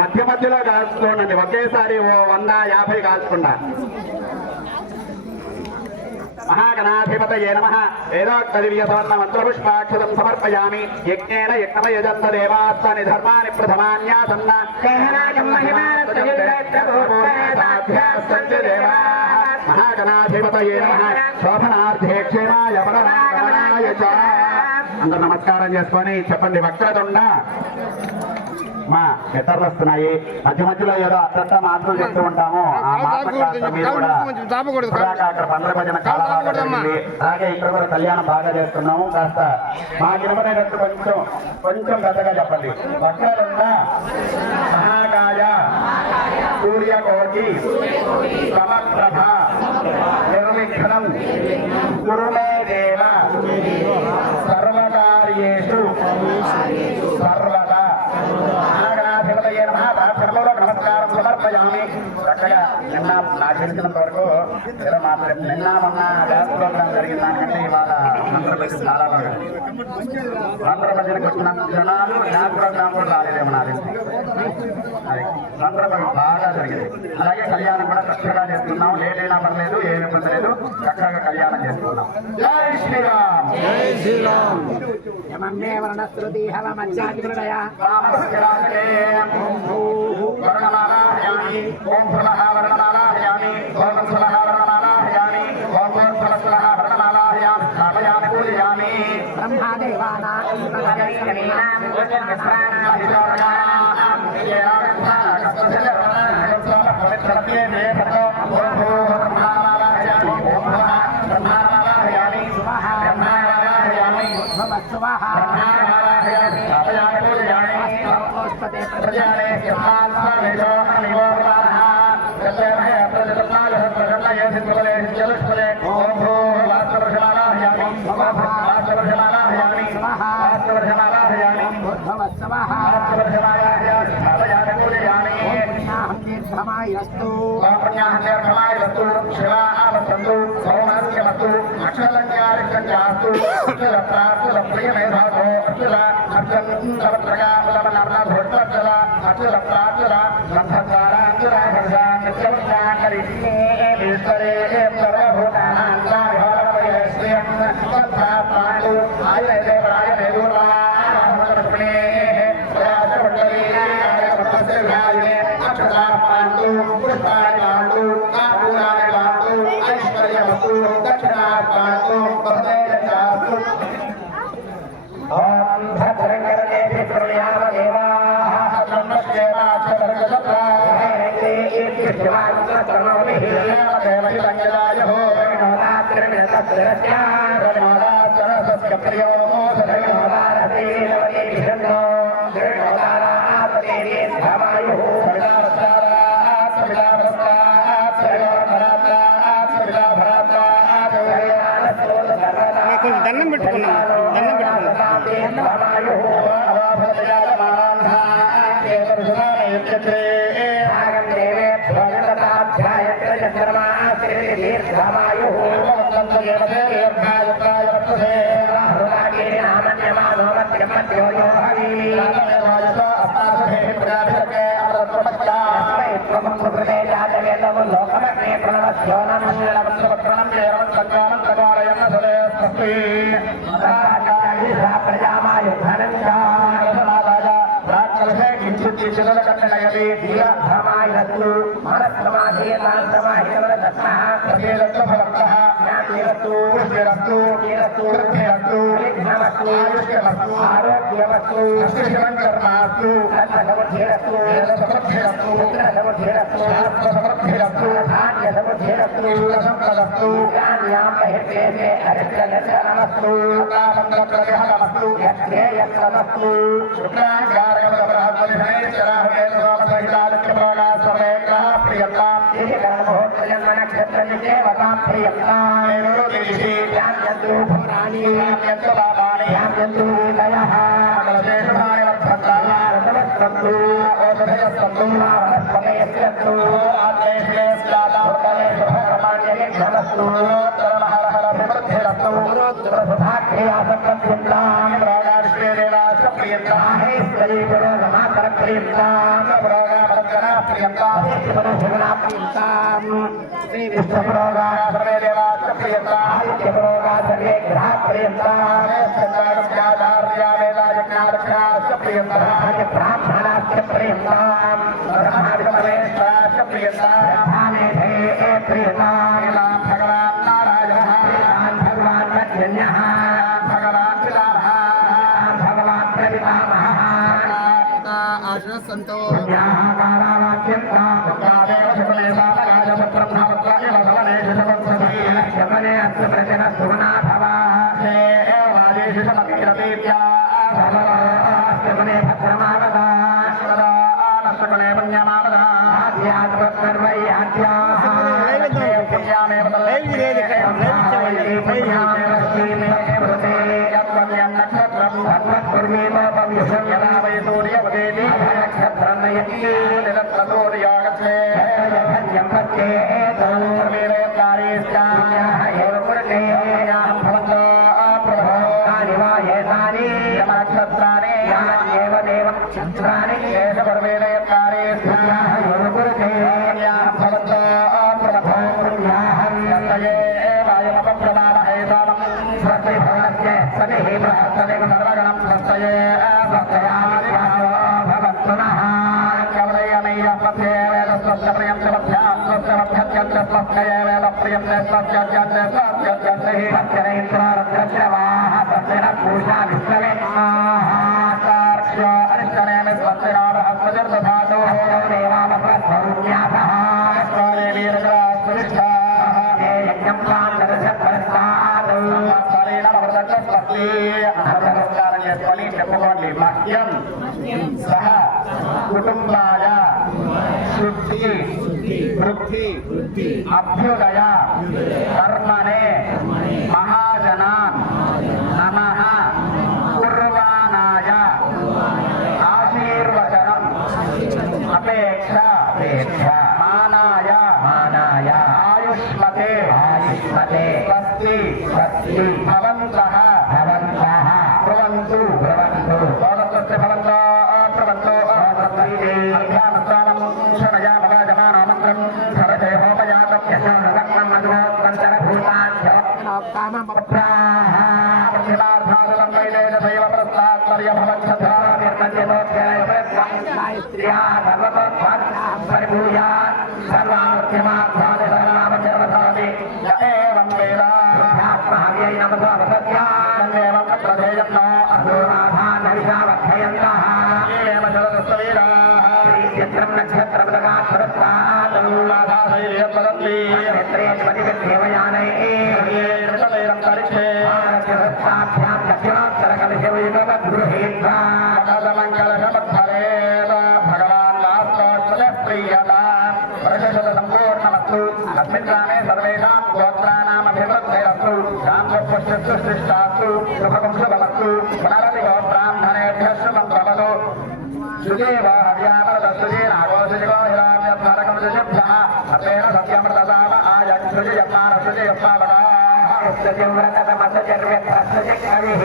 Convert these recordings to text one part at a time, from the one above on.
మధ్య మధ్యలో కాల్చుకోండి, ఒకేసారి 100-50 కాల్చుకుంటా. మహాగణాధిపతయే నమః. వేదోక్తదివ్యసువర్ణ మంత్రపుష్పాక్షతం సమర్పయామి. యజ్ఞేన యజ్ఞమయజంత దేవాస్తాని ధర్మాని ప్రథమాన్యాసన్న మహాగణాధిపతయే నమః. శోభనార్థే క్షేమాయ పరమాయ చ. అందరూ నమస్కారం చేసుకొని చెప్పండి. వక్రతుండ మా ఇతరులు వస్తున్నాయి. మధ్య మధ్యలో ఏదో అత్త మాటలు చెప్తూ ఉంటాము. ఆ మాటలు అక్కడ పండ్ర భజన చాలా బాగా జరిగింది. అలాగే ఇక్కడ కూడా కళ్యాణం బాగా చేస్తున్నాము. కాస్త మా వినపడేటట్టు కొంచెం పెద్దగా చెప్పండి. వక్రతుండ మహాకాయ సూర్యకోటి సమప్రభ నిర్విఘ్నం కురు మే దేవ సర్వకార్యేషు సర్వదా. నమస్కారం సమర్పయామి. చక్కగా నిన్న నాకు తెలిసినంత వరకు నిన్న మొన్న డ్యాన్స్ ప్రోగ్రామ్ జరిగిన దానికంటే ఇవాళ ఆంధ్రప్రదేశ్ చాలా బాగా ఆంధ్రప్రదేశ్కి వచ్చిన జనాలు డ్యాన్స్ ప్రోగ్రామ్ కూడా రాలేదేమో నాకు తెలిసి. అది ఆంధ్రప్రదేశ్ బాగా జరిగింది. అలాగే కళ్యాణం కూడా చక్కగా చేస్తున్నాం. లేట్ అయినా పర్లేదు, ఏమి ఇబ్బంది లేదు, చక్కగా కళ్యాణం చేస్తున్నాం. జై శ్రీరామ్. జై శ్రీరామ్. వర్ణమాలాహయామి. ఓం స్వః వర్ణమాలాహయామి. ఓం స్వః వర్ణమాలాహయామి. ఓం స్వః వర్ణమాలాహయామి. స్థాపయామి పూజయామి. బ్రహ్మదేవానాం శివాస్తు సౌమాస్యమస్తు అక్షలంకారికంచాస్తు అక్షర ప్రియమేధాతో అక్షర అక్షరప్రకాశలమనర్ణభోత్తల అక్షర ప్రాక్షర బంధకారాంతరాంతరీశ్వరే సర్వభూతానాంతాశ్రియం తత్పాండు ఆయుర్దేవరాయ దేవూర్వా దండం పెట్టుకున్నాం. महेश्वरी पुरोगमातर प्रियंताम पुरोगमदना प्रियंताम पुरोगमना प्रियंताम श्री विष्णु पुरोगा सर्वे देवाश्च प्रियंताम आदित्य पुरोगा सर्वे ग्रह प्रियंताम सत्याचार्या वेदायज्ञादक्षाश्च प्रियंताम ब्राह्मणाश्च प्रियंताम ब्रह्मादिकमहेश्वराश्च प्रियंताम ध्याने हे प्रियंताम भगवान् नारायणः भगवान् मध्यन्यः भगवान् पितामहः भगवान् प्रपितामहः आश्रय संतो कारावाक्यंता कादेव शुभने सामगाय पुत्रं भवत्वाय भवने शुभवत्सने शमने अस्य प्रजन सुमनाभवा हे वादेशु समकीरतीत्या भवने भद्रमावदा नस्तकुले पुण्यमावदा आद्यात्मकर्मयाद्याः पुण्यामेव नक्षत्रं भगवत्पूर्वेम भविष्यं यदा वै सूर्यवदेति नक्षत्रं नयति निरत्रसूर्यागच्छे धन्यं पच्चेत् सर्वेरयत्कारीश्चाः एव पुरते याः भवन्तो प्रभवानि वा येतानि यमनक्षत्राणि यान्येव देवं चन्द्राणि एष सर्वेरयत्कारीश्चाः एव पुरते याः भवन्तो प्रभवान्याहं यतये वायुमपप्रमामहे सामं स्वस्ति भवनस्य सतिः बृहत्सदिव सर्वगणं स्वस्तये स्वस्तयादिभ्यो भवत्पुनः कवलयनैः मध्ये वेदस्वस्य प्रियं स्वस्य स्वस्तये वेदप्रियं स्वस्यज्यन्ते स्वस्यज्यन्ते स्वस्यनैन्द्रारद्रश्रवाः स्वस्तिरपूषा विश्ववेत्माः सार्क्ष्यो अरिष्टनेमि स्वस्तिरारहस्वजर्दधातु देवामस्वस्वरूप्यासः स्वदेवीरजरास्वनिष्ठाः यज्ञं प्रान्तरशत्परस्तात् मह्यं सह कुटुंबाय शुद्धि वृद्धि अभ्युदय कर्मणे महाजनान् नमः कुर्वाणाय आशीर्वचनम् अपेक्षा मानाय आयुष्मते स्वस्ति भवन्तः ब्रुवन्तु भवन्तस्य भवन्तो प्रवन्तो अध्यानस्वानं शरयामवाजमानमन्त्रं सरदेहोपयातव्यशोनगमन्मधुरोत्तरभूतान् प्रतिमार्थादुलं वैदेशदैव प्रस्तात्पर्यभवच्छत्वाभिर्तन्यतोऽध्यायस्त्रिया सर्वतोत्थान् परिभूयात् सर्वामुख्यमार्थानि सर्वामचर्वसामि य एवं वेद ध्यात्महव्यै नमसो वसत्यान्नेवं प्रधेयं न अधोराधानविषावक्षयन्तः एव जलदस्तवीराः चित्रं नक्षत्रपदकात् पुरस्तात् वदन्ति नेत्रेष्वधिविद्देवयानैः करिष्ये भारतसत्ताभ्यां दक्षिणोत्तरकलशवैभवद्गृहीत्वा मङ्गलशमध्वरेव भगवान् वास्तवस्य प्रीयता वर्षशतसम्पूर्णमस्तु अस्मिन् ग्रामे सर्वेषां गोत्राणामभिवृद्धिरस्तु रामपुष्पस्तु सृष्टास्तु शुभं शुभमस्तु पुनरधिगोब्राह्मणेभ्यः शुभं भवतु सुदेव हव्यामरदस्तुजेनागोषजिगो हिराम्यध्वरकं शुभ्यः अतेन सत्यमृतसाम आयन् सुजयप्मान सुजयप्पावदाः सुजव्रतमसजर्व्यत्रसजकविः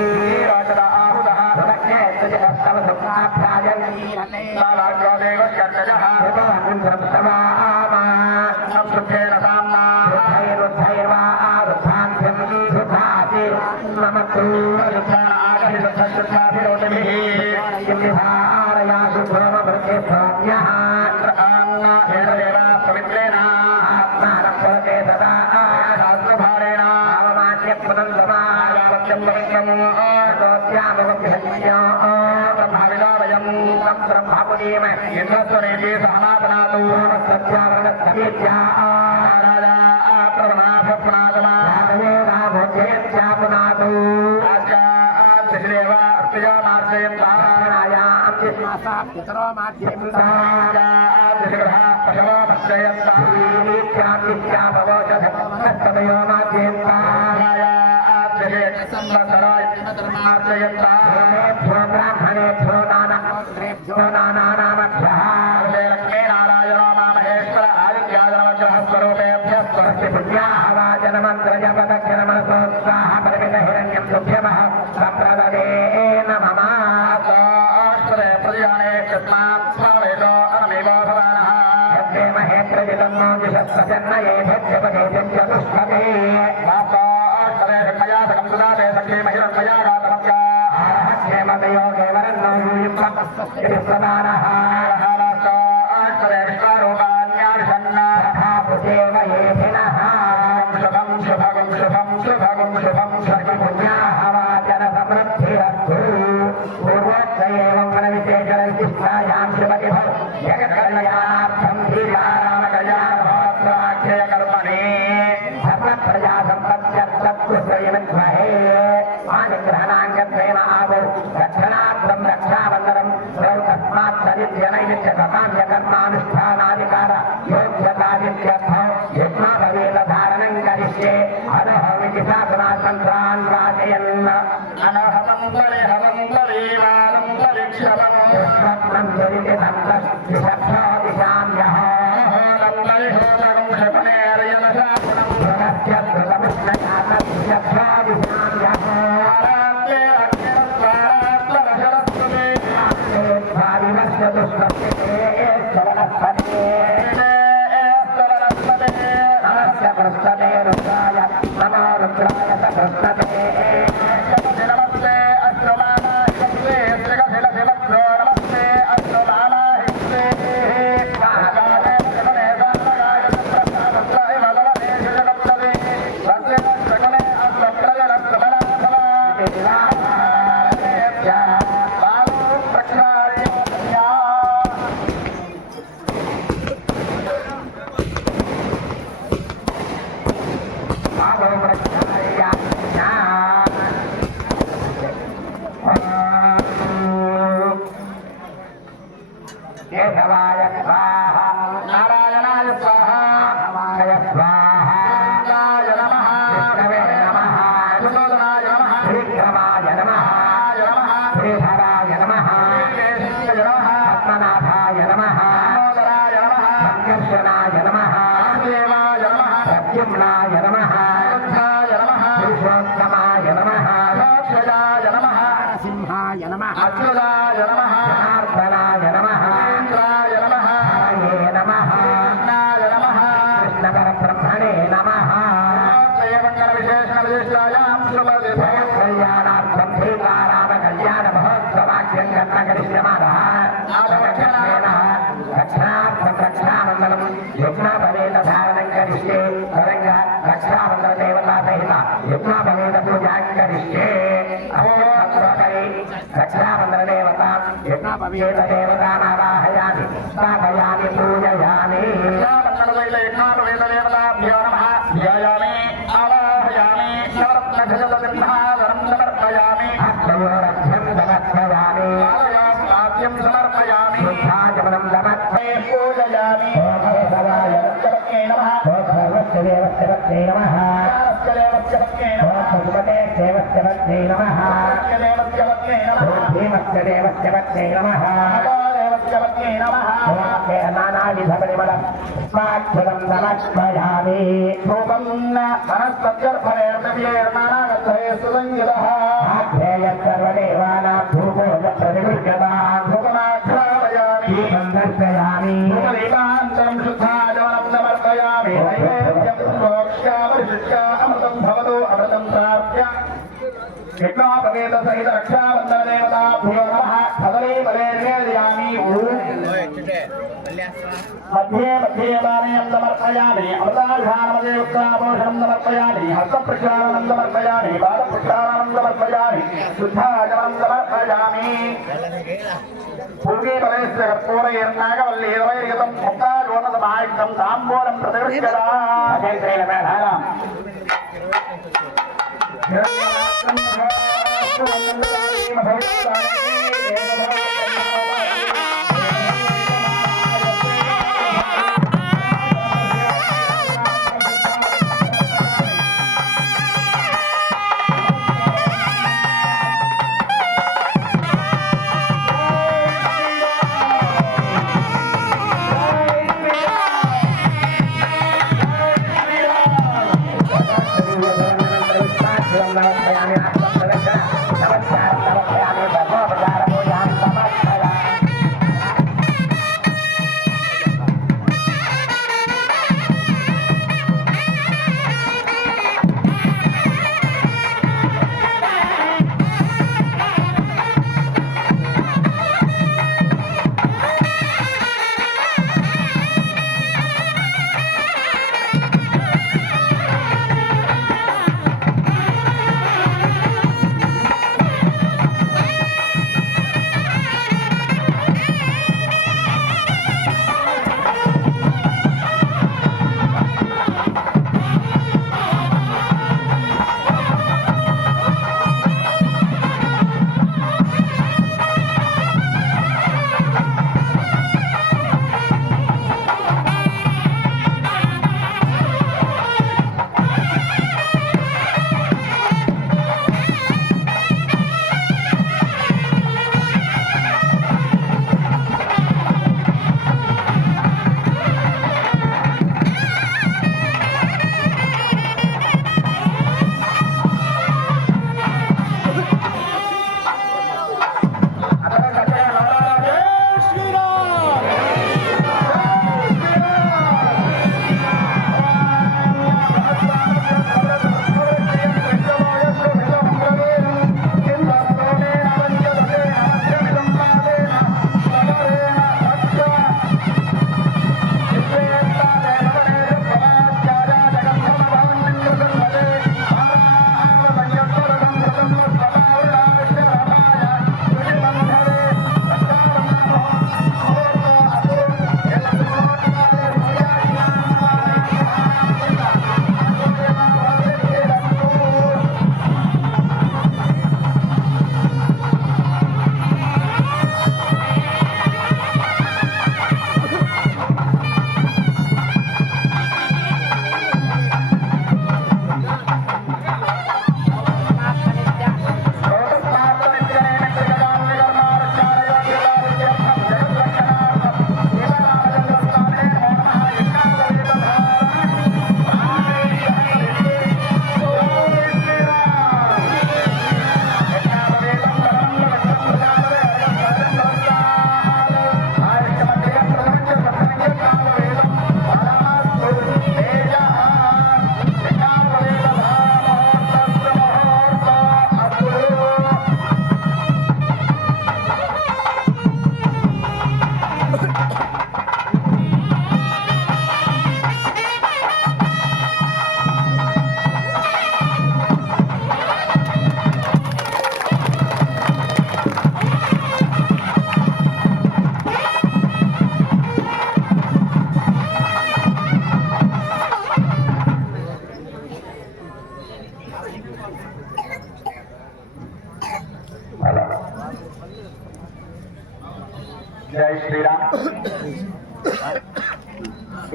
रोचद आहुदः सुरक्षे सुजहस्तव सुखाभ्याजन्तीरनेवाग्रोदेवस्कर्षजः संस्कृतेन साम्ना रुद्धैरुद्धैर्वा रुद्धान्त्यं रुद्धाति मम रुद्धान आगहितश्रुद्धाभिरोचभिः किं शुभ्रमभृते स्वाम्यः अन्न एतदेव पवित्रेण आत्मानं फलते सदा शास्त्रभारेण अवमान्यपुनन्दमायावत्यं पवित्रं दोस्यामवभ्यज्ञो ब्रह्मविदा वयं तं ब्रह्ममुनीम इन्द्रस्वरेति सहनापनातु सत्यावरणस्थमीत्या राजा प्रवणाभ्यपुनातमा रामोचेत्यापुनातु राजा अर्पिजा मार्जयन्ता पितरो माध्येन्द्राः पशवो मर्जयन्ताभवोषधमस्तमयो माध्येन्द्रायेभ्यो ब्राह्मणेभ्यो नानागोत्रेभ्यो नानानामभ्यः लक्ष्मी नारायणो मामहेश्वर आदित्यादनवग्रह स्वरूपेभ्यः स्वस्ति पुण्याः वाचनमन्त्रजपदक्षरमनसोत्साह परिमितहिरण्यं सुभ्यमः सप्रददे नमः Namaskar,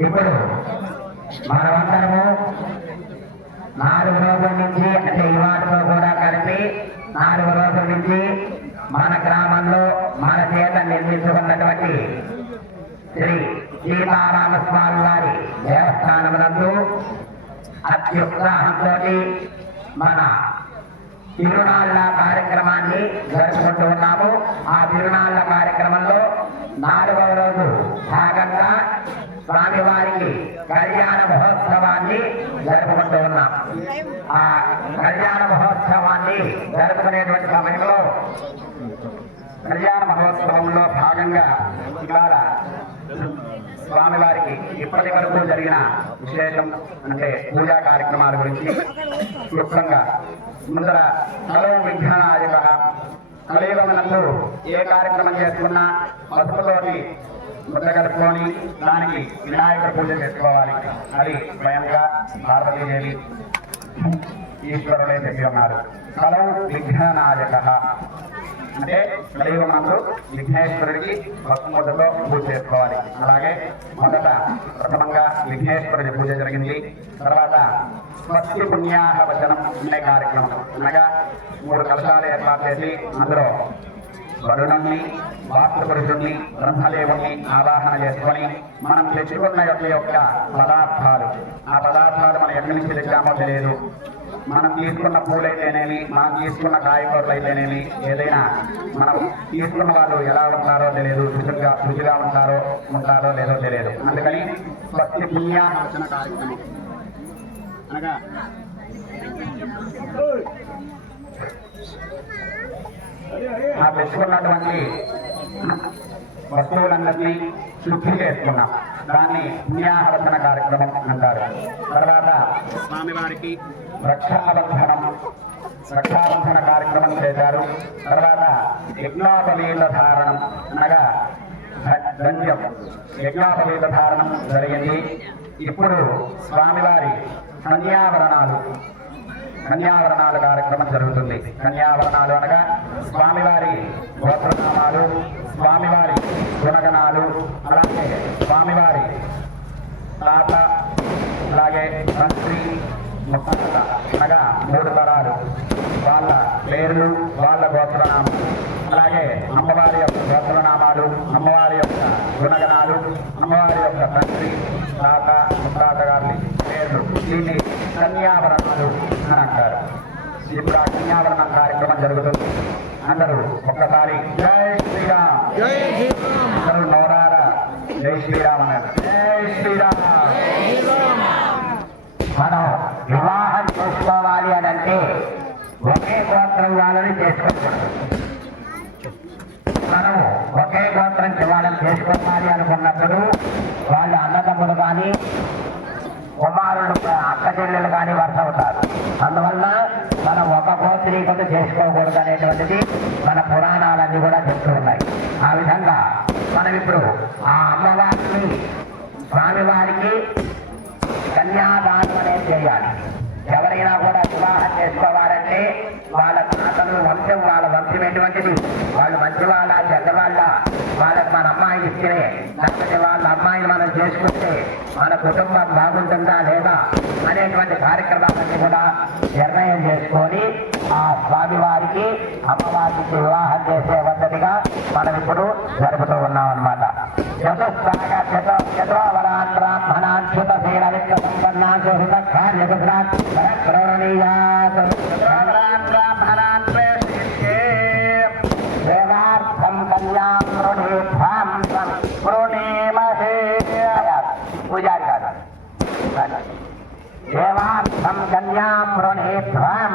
ఇప్పుడు మనమందరము 4 రోజుల నుంచి అంటే ఇవాటితో కూడా కలిపి 4 రోజుల నుంచి మన గ్రామంలో మన చేత నిర్మించుకున్నటువంటి శ్రీ సీతారామస్వామి వారి దేవస్థానమునందు అత్యుత్సాహంతో మన తిరునాళ్ళ కార్యక్రమాన్ని జరుపుకుంటూ ఉన్నాము. ఆ తిరునాళ్ళ కార్యక్రమంలో 4వ రోజు భాగంగా స్వామివారికి కళ్యాణ మహోత్సవాన్ని జరుపుకుంటూ ఉన్నాం. ఆ కళ్యాణ మహోత్సవాన్ని జరుపుకునేటువంటి సమయంలో కళ్యాణ మహోత్సవంలో భాగంగా ఇవాళ స్వామివారికి ఇప్పటి వరకు జరిగిన విశేషం అంటే పూజా కార్యక్రమాల గురించి క్లుప్తంగా ముందర కలో విఘ్నాయక కలియుగమునందు ఏ కార్యక్రమం చేసుకున్నా పసుపుతోటి ముద్ద కలుపుకొని దానికి వినాయకుడి పూజ చేసుకోవాలి. అది స్వయంగా పార్వతీదేవి ఈశ్వరులే చెప్పి ఉన్నారు. కలౌ విఘ్ననాయక అంటే కలియుగమునందు విఘ్నేశ్వరుడికి భక్తిముద్దతో పూజ చేసుకోవాలి. అలాగే మొదట ప్రథమంగా విఘ్నేశ్వరుడి పూజ జరిగింది. తర్వాత స్వస్తి పుణ్యాహ వచనం అనే కార్యక్రమం అనగా 3 కలశాలు ఏర్పాటు చేసి అందులో వరుణుణ్ణి వాస్తుపురుషుణ్ణి బ్రహ్మదేవుణ్ణి ఆవాహన చేసుకొని మనం తెచ్చుకున్న యొక్క పదార్థాలు ఆ పదార్థాలు మనం ఎక్కడి నుంచి తెచ్చామో తెలియదు. మనం తీసుకున్న పూలైతేనేమి మనం తీసుకున్న కాయగూరలు అయితేనేమి ఏదైనా మనం తీసుకున్న వాళ్ళు ఎలా ఉంటారో తెలియదు, రుచిగా ఉంటారో లేదో తెలియదు. అందుకని స్వస్తి పుణ్యాహవచన కార్యక్రమం అనగా ఆ తెచ్చుకున్నటువంటి వస్తువులన్నింటినీ శుద్ధి చేసుకున్నాం. దాన్ని పుణ్యాహవచన కార్యక్రమం అంటారు. తర్వాత స్వామివారికి రక్షాబంధన కార్యక్రమం చేశారు. తర్వాత యజ్ఞోపవీత ధారణం అనగా దంజం యజ్ఞోపవీత ధారణం జరిగింది. ఇప్పుడు స్వామివారి కన్యావరణాలు కార్యక్రమం జరుగుతుంది. కన్యావరణాలు అనగా స్వామివారి గోత్రనామాలు, స్వామివారి గుణగణాలు, అలాగే స్వామివారి తాత, అలాగే తండ్రి ముత్తాత అనగా 3 తరాలు వాళ్ళ పేర్లు, వాళ్ళ గోత్రనామాలు, అలాగే అమ్మవారి యొక్క గోత్రనామాలు, అమ్మవారి యొక్క గుణగణాలు, అమ్మవారి యొక్క తండ్రి తాత ముత్తాత గారి పేర్లు, దీన్ని కన్యావరణాలు అని అంటారు. ఇప్పుడు ఆ కన్యావరణ కార్యక్రమం జరుగుతుంది. అందరూ ఒక్కసారి జై శ్రీరామ్, అందరూ నోరారా జై శ్రీరామ్ అన్నారు. జై శ్రీరామ్. మనం వివాహం చేసుకోవాలి అని అంటే ఒకే గోత్రం వాళ్ళని చేసుకోకూడదు. మనం ఒకే గోత్రం వాళ్ళని చేసుకోవాలి అనుకున్నప్పుడు వాళ్ళ అన్నదమ్ములు కానీ కుమారులు అక్క చెల్లెలు కానీ వరుస అవుతారు. అందువల్ల మనం ఒక గోత్రీకులు చేసుకోకూడదు అనేటువంటిది మన పురాణాలన్నీ కూడా చెప్తూ ఉన్నాయి. ఆ విధంగా మనం ఇప్పుడు ఆ అమ్మవారిని స్వామివారికి కన్యాదానం అనేది చేయాలి. ఎవరైనా కూడా వివాహం చేసుకోవాలంటే వాళ్ళ తాతలు వాళ్ళ వంశం ఎటువంటిది, వాళ్ళు మంచి వాళ్ళ చెడ్డవాళ్ళ, వాళ్ళకి మన అమ్మాయి ఇస్తే లేకపోతే వాళ్ళ అమ్మాయిని మనం చేసుకుంటే మన కుటుంబం బాగుంటుందా లేదా అనేటువంటి కార్యక్రమాలన్నీ కూడా నిర్ణయం చేసుకొని ఆ స్వామివారికి అమ్మవారికి వివాహం చేసే పద్ధతిగా మనం ఇప్పుడు జరుపుతూ ఉన్నాం అన్నమాట. చతురావరాన్ బ్రాహ్మణాన్ శుతశీల విత్త సంపన్నాన్ సుహృత కార్యకుశలాన్ దేవార్థం కన్యాం వృణీభ్యాం వృణీమహే. పూజారి కాదు, దేవార్థం కన్యాం వృణీభ్యాం,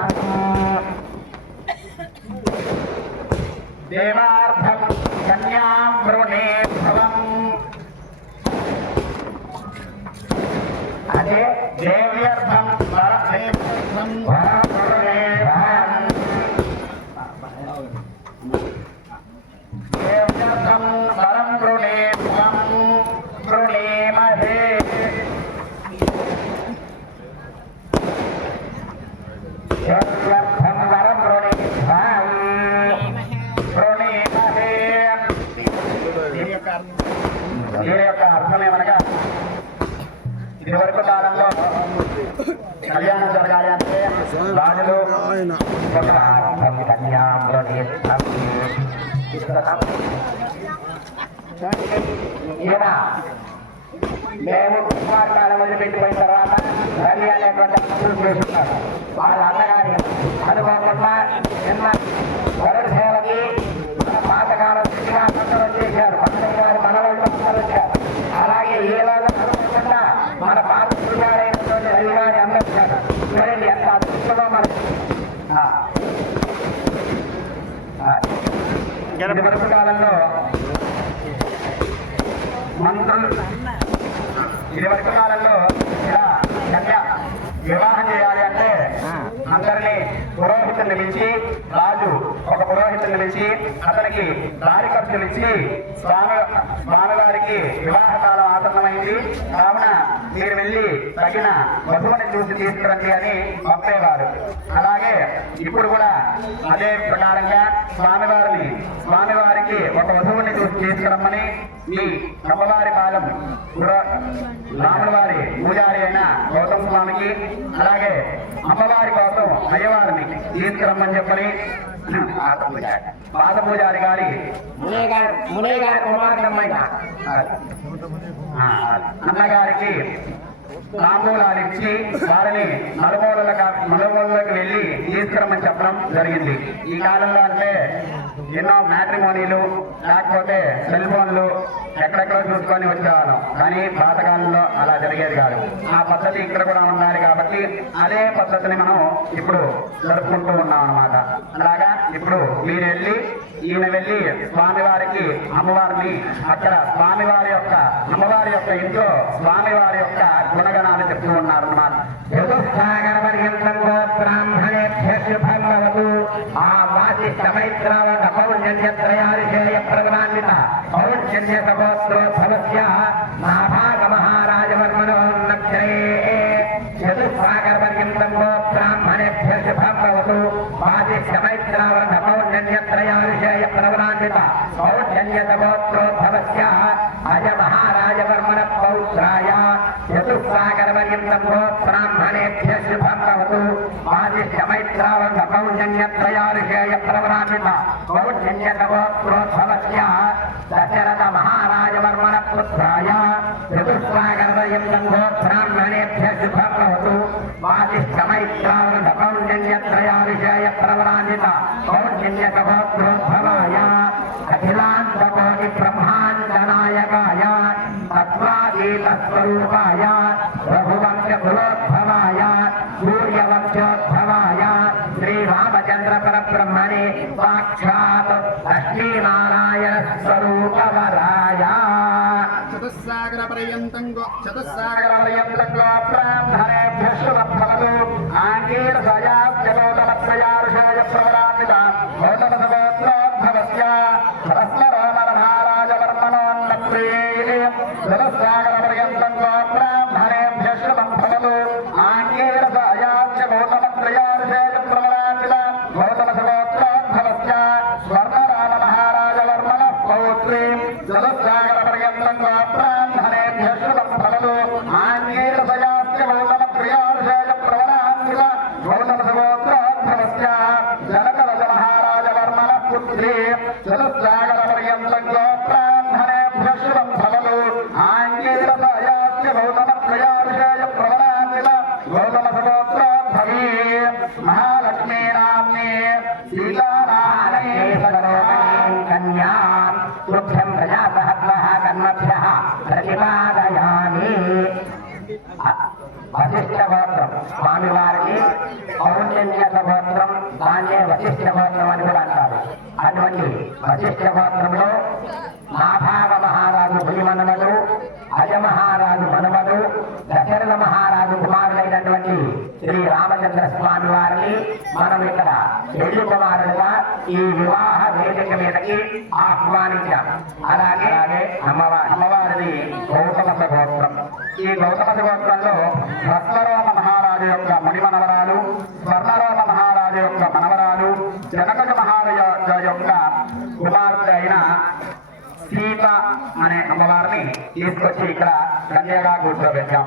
దేవార్థం కన్యాం వృణీభవం. అదే దేవ్యర్థం దేవ్యర్థం వరం వృణీభవం వృణీమహే. దేవ్యర్థం వరం వృణీభవం వృణీమహే. దీని యొక్క అర్థం ఏమనగా ఇదివరకు కాలంలో కళ్యాణం జరగాలి అంటే రాజులు మేము కుమార్తెలు వదిలిపెట్టిపోయిన తర్వాత రవి అనేటువంటి చేస్తున్నారు. వాళ్ళ అన్నగారి అనుకోకుండా నిన్న వరుడు సేవకి పాతకాలం అందరూ చేశారు. గారు మన వాళ్ళు అందరూ వచ్చారు. అలాగే ఏ రోజు అనుకోకుండా మన పాత పూజారైనటువంటి రవి గారి అందరూ వచ్చారు. చూడండి ఎంత అదృష్టమో మనకి. ఇదివరకు కాలంలో మంత్రులు ఇదివరకు కాలంలో ఇలా కన్య వివాహం చేయాలి అంటే అందరినీ పురోహితుల్ని పిలిచి రాజు ఒక పురోహితుల్ని పిలిచి అతనికి దారి ఖర్చులు ఇచ్చి స్వామివారికి వివాహ కాలం ఆసన్నమైంది కావున మీరు వెళ్ళి తగిన వధువుని చూసి తీసుకురండి అని పంపేవారు. అలాగే ఇప్పుడు కూడా అదే ప్రకారంగా స్వామివారికి ఒక వధువుని చూసి తీసుకురమ్మని ఈ అమ్మవారి పాలెం రాముల వారి పూజారి అయిన గౌతమ స్వామికి అలాగే అమ్మవారి కోసం అయ్యవారిని తీసుకురమ్మని చెప్పని పాద పూజారి గారి అన్నగారికి తాంబూలాలు ఇచ్చి వారిని నలుమూలలకు వెళ్ళి తీసుకురమ్మని చెప్పడం జరిగింది. ఈ కాలంలో అంటే ఎన్నో మ్యాట్రిమోనీలు లేకపోతే సెల్ ఫోన్లు ఎక్కడెక్కడో చూసుకొని వచ్చేవాళ్ళం. కానీ పాతకాలంలో అలా జరిగేది కాదు. ఆ పద్ధతి ఇక్కడ కూడా ఉండాలి కాబట్టి అదే పద్ధతిని మనం ఇప్పుడు జరుపుకుంటూ ఉన్నాం అన్నమాట. అలాగా ఇప్పుడు మీరు వెళ్ళి ఈయన వెళ్ళి స్వామివారికి అమ్మవారిని అక్కడ అమ్మవారి యొక్క ఇంట్లో స్వామివారి యొక్క గుణగణాలు చెప్తూ ఉన్నారు అన్నమాట. ఆ వాసిష్ఠ మైత్రావత పౌర్ణ్యత్రయాదిశేయ ప్రధాన్విత పౌర్ణ్య సగోత్రోద్భవస్య నాభాగ మహారాజవర్మణోన్నక్షరే చతుస్సాగరపర్యంతం బ్రాహ్మణేభ్య శుభం భవతు వాసిష్ఠ మైత్రావత పౌర్ణ్యత్రయాదిశేయ ప్రధాన్విత పౌర్ణ్య సగోత్రోద్భవస్య అజ మహారాజవర్మణ పౌత్రాయ చతుస్సాగరపర్యంతం బ్రాహ్మణేభ్య శుభం భవతు వాసిష్ఠ మైత్రావత పౌర్ణ్యత్రయాదిశేయ ప్రధాన్విత పౌర్ణ్య సగోత్రోద్భవస్య దశరథ మహారాజవర్మణ పుత్రాయ చతుస్సాగరపర్యంతం బ్రాహ్మణేభ్య శుభం భవతు వాసిష్ఠ మైత్రావత పౌర్ణ్యత్రయాదిశేయ ప్రధాన్విత పౌర్ణ్య సగోత్రోద్భవాయ అఖిలాంతకోటి బ్రహ్మాండ నాయకాయ తత్వాతీత స్వరూపాయ రఘువంశ కులోద్భవాయ సూర్యవంశోద్భవాయ శ్రీరామచంద్ర పరబ్రహ్మణే సాక్షాత్ లక్ష్మీనారాయణ స్వరూపవరాయ చతుస్సాగర పర్యంతం బ్రాహ్మణేభ్యః శుభఫలదు ఆంగీరసయాస్యలోకమత్రయారుషాయ ప్రవరాన్విత గౌతమసగోత్రోద్భవస్య సరస్వరామహారాజవర్మణోన్నత్రే చతుస్సాగర పర్యంతం బ్రాహ్మణేభ్యః శుభఫలదు ఆంగీరసయాస్యలోకమత్రయారుషాయ ప్రవరాన్విత గౌతమసగోత్రోద్భవస్య స్వర్ణరామ మహారాజవర్మణ పౌత్రీ చతుస్సాగర పర్యంతం బ్రాహ్మణేభ్యః శుభఫలదు ఆంగీరసయాస్య గౌతమత్రయారుషాయ ప్రవరాన్విత గౌతమసగోత్రోద్భవస్య జనకరజ మహారాజవర్మణ పుత్రీ చతుస్సాగర పర్యంతం బ్రాహ్మణేభ్యః శుభఫలదు ఆంగీరసయాస్య గౌతమత్రయారుషాయ ప్రవరాన్విత గౌతమసగోత్రోద్భవీ మహాలక్ష్మీ నామ్నే సీతారామణే కన్యా వృక్షం ప్రజాసహత్వః కర్మభ్యః ప్రతిపాదయామి. వశిష్ఠ గోత్రం స్వామివారికి పౌర్ణ్య గోత్రం దాన్నే వశిష్ఠ గోత్రం అని కూడా అంటారు. అటువంటి వశిష్ఠ గోత్రంలో నాభాగ మహారాజు భూమనమడు అజ మహారాజు మనుమడు దశరథ మహారాజు కుమారుడైనటువంటి శ్రీ రామచంద్ర స్వామి వారిని మనం ఇక్కడ పెళ్లి కుమారుడుగా ఈ వివాహ వేదిక మీదకి ఆహ్వానించాం. అలాగే అమ్మవారిని గౌతమ గోత్రం. ఈ గౌతమ గోత్రంలో రత్నరోమ మహారాజు యొక్క మునిమనవరాలు, స్వర్ణరోమ మహారాజు యొక్క మనవరాలు, జనకజ మహారాజు యొక్క కుమార్తె అయిన సీత అనే అమ్మవారిని తీసుకొచ్చి ఇక్కడ కన్యగా కూర్చోబెట్టాం.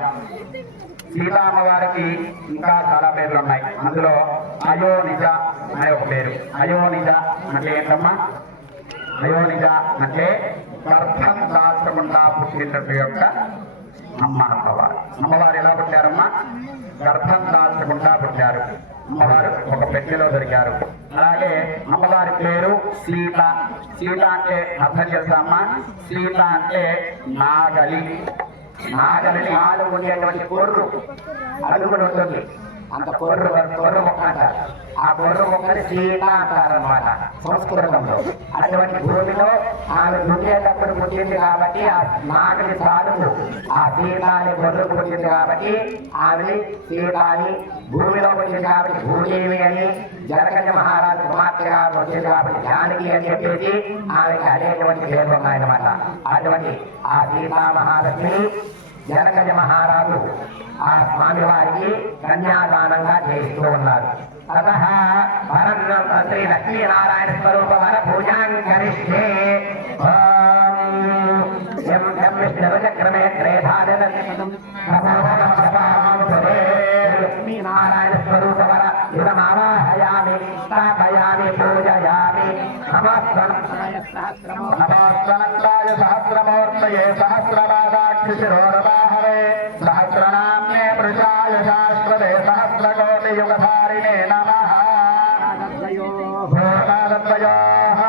సీతా అమ్మవారికి ఇంకా చాలా పేర్లు ఉన్నాయి. అందులో అయోనిజ అనే ఒక పేరు. అయోనిజ అంటే ఏంటమ్మా? అయోనిజ అంటే గర్భం దాల్చకుండా పుట్టినట్టు యొక్క అమ్మవారు. అమ్మవారు ఎలా పుట్టారమ్మా? గర్భం దాల్చకుండా పుట్టారు. అమ్మవారు ఒక పెట్టెలో దొరికారు. అలాగే అమ్మవారి పేరు సీత. సీత అంటే అర్థం చేస్తామా? సీత అంటే నాగలి. నాగలిని ఆలు ఉండేటువంటి కొర్రు అడుగులు ఉంటుంది. అంత కొర్రు మొక్క అంటారు. ఆ కొర్రు మొక్కని సీత అంటారనమాట సంస్కృతంలో. అటువంటి భూమిలో ఆమె దున్నేటప్పుడు పుట్టింది కాబట్టి ఆ నాగలి సాధువు ఆ సీత అని కొర్రు పుట్టింది కాబట్టి ఆమె సీత అని, భూమిలో పుట్టింది కాబట్టి భూదేవి అని, జనకంజ మహారాజు కుమార్తెగా వచ్చింది కాబట్టి జానకి అని చెప్పేసి ఆమెకి అనేటువంటి పేర్లు ఉన్నాయన్నమాట. అటువంటి ఆ సీతా మహాలక్ష్మి జనకంజ మహారాజు ఆ స్వామి వారికి కన్యాదానంగా చేస్తూ ఉన్నారు. తతః శ్రీ లక్ష్మీనారాయణ స్వరూప వర పూజాం కరిష్యే. విష్ణుచక్రమే లక్ష్మీనారాయణ స్వరూప వర ఇదమావాహయామి స్థాపయామి పూజయామి. నమస్కారాయ సహస్రమూర్తయే సహస్రపాదాక్షిశిరోరవాహవే సహస్రనామ్నే పురుషాయ శాశ్వతే సహస్రకోటియుగధారిణే నమః. భూతాదద్వయోః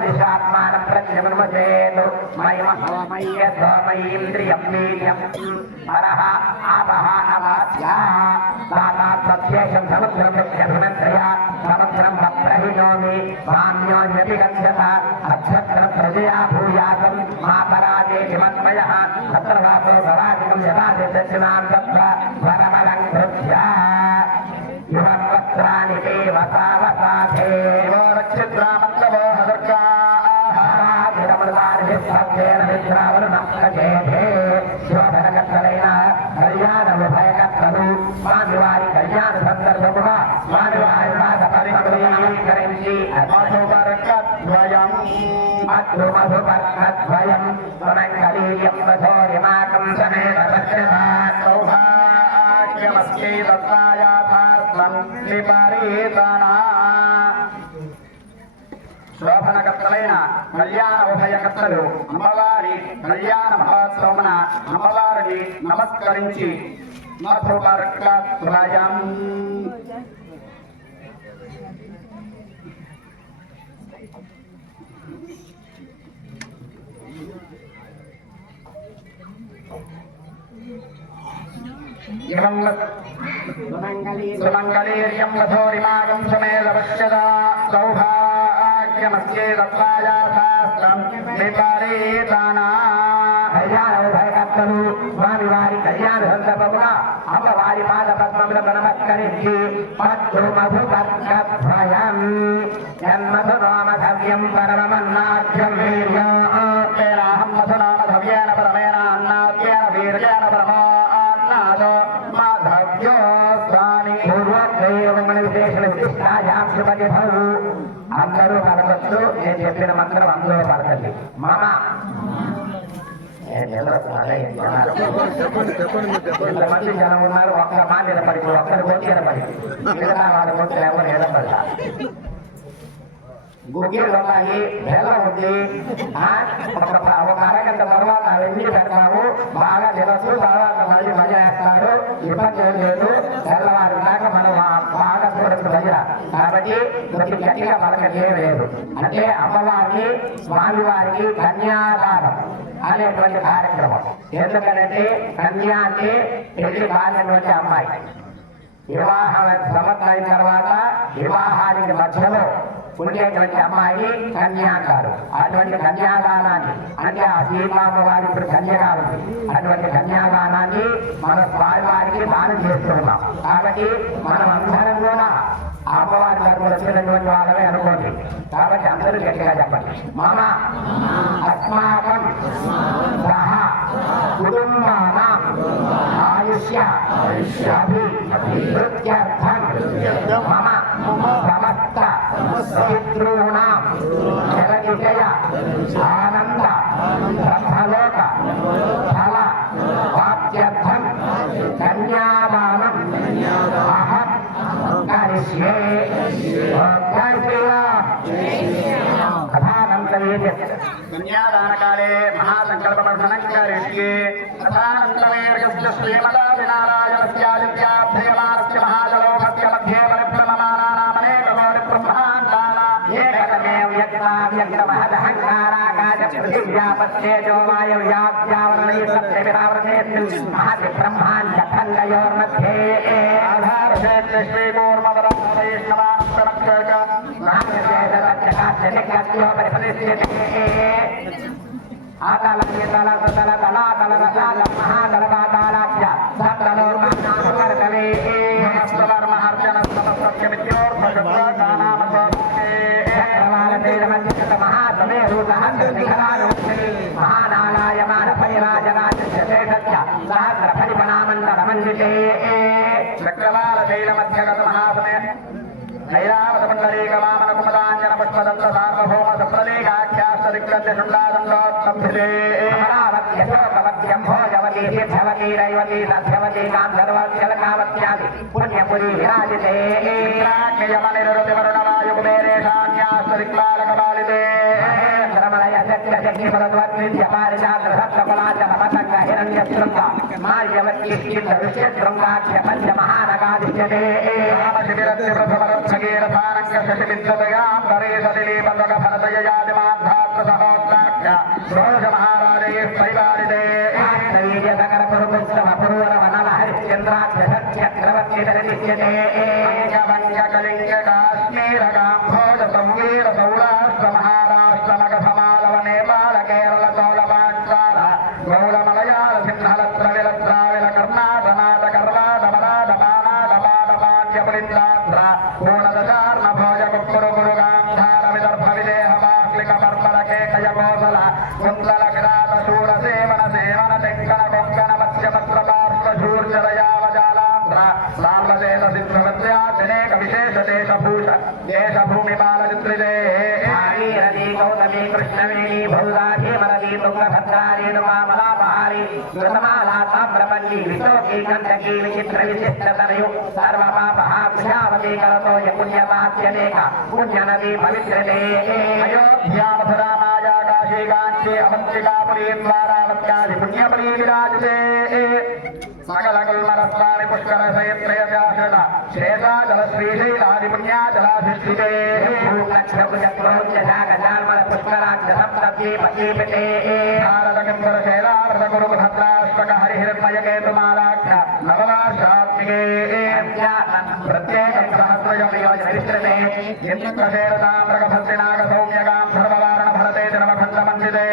దిశాత్మానం ప్రత్యమనుమచేతు మహిమ హోమయ్యేంద్రియం వీర్యం పరః ఆపః నవాస్యాశం సముద్రం యజ్ఞమంత్రయ సముద్రం ప్రహిణోమి మాన్యోన్యపి గచ్చత అక్షత్రం ప్రజయా భూయాసం మా పరాజే విమన్మయ తత్ర వాసో భవాదికం యథా దక్షిణాం తత్ర వరమలం కృత్య యువత్రాణి తే వసావసాధే రక్షిద్రామత్రవో హదర్గా శోభనకర్తలైన కళ్యాణ ఉభయకర్తలు స్వామివారి కళ్యాణ సందర్భముగా స్వామివారి పరికరించి మధుపర్కద్వయం సుమంగళీయం వధోరిమాకం సమేత సౌభాగ్యమస్యై దత్తాయాథార్థం విపరీతనా. శోభనకర్తలైన కళ్యాణ ఉభయకర్తలు అమ్మవారి కళ్యాణ మహోత్సవమున అమ్మవారిని నమస్కరించి మధుపర్కద్వయం సుమంగళీర్యం వధోరిమాగం సమేత పశ్యదా సౌభాగ్యమస్యై దత్తాయాథార్థం విపరీతనా. కళ్యాణ ఉభయకర్తలు స్వామివారి కళ్యాణ సందర్భముగా అమ్మవారి పాద పద్మములకు నమస్కరించి మధుపర్కద్వయం జన్మధునామధవ్యం పరమన్నాద్యం వీర్యాహం మధునామధవ్యేన పరమేణ అన్నాద్యేన వీర్యేణ పరమా అందరూ పలకచ్చు. నేను చెప్పిన మంత్రం అందరూ పలకండి. మామ ఇంతమంది జనం ఉన్నారు. ఒక్క మాట నిలబడి ఒక్కరి కొట్టి నిలబడి మిగతా వాళ్ళ కొట్టి ఎవరు నిలబడతా. గుగ్గిళ్ళు ఉన్నాయి, బెల్లం ఉంది. ఒక అరగంట తర్వాత అవన్నీ పెడతాము. బాగా తినచ్చు. తర్వాత మళ్ళీ మజా వేస్తారు. ఇబ్బంది ఏం లేదు. తెల్లవారు దాకా మనం బాగా చూడచ్చు దగ్గర. కాబట్టి కొంచెం గట్టిగా మనకు ఏం లేదు. అంటే అమ్మవారికి స్వామివారికి కన్యాదానం అనేటువంటి కార్యక్రమం. ఎందుకంటే కన్యా అంటే పెళ్లి కానిటువంటి అమ్మాయి. వివాహం సంవత్సరం తర్వాత వివాహానికి మధ్యలో ఉండేటువంటి అమ్మాయి కన్యాకారు. అటువంటి కన్యాదానాన్ని అంటే ఆ సీతామ్మవారి ఇప్పుడు కన్యగా ఉంది. అటువంటి కన్యాదానాన్ని మన స్వామివారికి దానం చేస్తున్నాం. కాబట్టి మనం అందరం కూడా అమ్మవారి తరపున వచ్చినటువంటి వాళ్ళమే అనుకోండి. కాబట్టి అందరూ గట్టిగా చెప్పండి. మామ అస్మాకం సహ కుటుంబానాం ఆయుష్య అభివృద్ధ్యర్థం మమ సమస్త శత్రువునాం జలవిషయ ఆనంద బ్రహ్మలోక ఫల వాప్త్యర్థం కన్యాదానం అహం కరిష్యే. జై శ్రీరామ్. కథానంతరే కన్యాదానకాలే మహాసంకల్పవర్ధనం కరిష్యే. తథానంతమేర్యస్య శ్రీమదాదినారాయణస్యాదిత్యాభ్రియమానస్య మహాజలోకస్య మధ్యే పరిభ్రమమానానామనేకకోటి బ్రహ్మాండానాం ఏకమేవ యజ్ఞావ్యక్తమహదహంకారాకాశ పృథివ్యాపస్తేజో వాయవ్యావ్యావరణే సప్తవిరావరణేస్మిన్ మహతి బ్రహ్మాండ ఖండయోర్मध्ये ఆధారశేత్రే శ్రీకూర్మవరావైష్ణవాం ప్రమక్షక నాగశేషరక్షకాశనికస్యో పరిపరిష్యతే. ఆతల తల తల తల తల రసాల మహాదల పాతాళాభ్య సప్తలోకానామకర్తవే సమస్తవర్మహర్జన సమసత్యమిత్యోర్ధశబ్దానామసోభే చక్రవాళతైరమంజిత మహాసమేరూతహంసశిఖరానుష్ఠి మహానాలాయమాన పరిరాజరాజస్య శేషస్య సహస్ర పరిమళామండలమండితే. చక్రవాళశైలమధ్యగత మహాసమే ఐరావతమండలీకవామన కుమదాంజన పుష్పదంత సార్వభౌమ సప్రదేకాఖ్యాస్తదిగ్గద్య శృంగాదండోత్సంభిదే. అమరావత్య శోకవత్యం భోజవతి సిద్ధవతి రైవతి సత్యవతి గాంధర్వత్యలకావత్యాది పుణ్యపురీ విరాజితే. ఇంద్రాగ్నియమనిరుతివరుణవాయుకుబేరేషాన్యాస్తదిక్పాలకపాలితే. శ్రమలయ శక్య శక్తి బలద్వత్నిత్య పారిజాత సప్తకులాచల పతంగ హిరణ్యశృంగ మాల్యవత్య ఋష్యశృంగాఖ్య పంచమహానగాదిశ్యతే. రామశిబిరస్య ప్రథమరత్సగీరథానంక శశివిద్వతయాం పరేశదిలీపందక భరతయయాదిమాధ్యాత్మ సహోత్తాఖ్య షోడశ మహారాజైః పరిపాలితే. హరిశ్చంద్రాక్షరచక్రవర్తిధరిష్యతే. కలింగ కాశ్మీర కాంభోజ సంవీర సౌరాష్ట్ర మహారాష్ట్ర మగధమాలవ నేపాళ కేరళ చోళపాంచాల గౌడ మలయాళ సింహల ద్రవిడ ద్రావిడ కర్ణాట నాట కర్వాట మరాఠ పానాట పాట పాండ్య పులిందాంధ్ర పూర్ణదశార్ణ భోజ కుక్కుడు గురు గాంధార విదర్భ విదేహ బాక్లిక బర్బర కేకయ కోసల కుందల కిరాట శూర సేవన సేవన టెంకణ కొంకణ మత్స్యపత్ర పార్శ్వ శూర్చరయావజాలాంధ్ర సామ్రదేశ సిద్ధవత్యానేక విశేష దేశభూష దేశభూమి బాలచిత్రిదే. భాగీరథీ గౌతమీ కృష్ణవేణీ భౌదాధీమరథీ తుంగభద్రారేణు మామలాపహారీ కృతమాలా తామ్రపల్లి విశోకీ కంటకీ విచిత్ర విశిష్టతనయు సర్వపాపహాభ్యావతీ కలతోయ పుణ్యవాస్యనేక పుణ్యనదీ పవిత్రతే. అయోధ్యామథురా మాయా కాశీ కాంచీ అవంతికాపురీ ద్వారావత్యాది పుణ్యపురీ విరాజితే. సకల కుల్మరస్వామి పుష్కర సయత్రయశాశ్రత శేషాచల శ్రీశైలాది పుణ్యాచలాధిష్ఠితే. భారత కింకర శైలావృత కురు భద్రాష్టక హరిహిరణ్మయ కేతుమాలాఖ్య నవరాష్ట్రాత్మికే ప్రత్యేకం సహస్రయోజనవిశ్రతే. ఇంద్రశేరతామ్రగభస్తినాగ సౌమ్యగాం ధర్మవారణ భరతే నవఖండమండితే.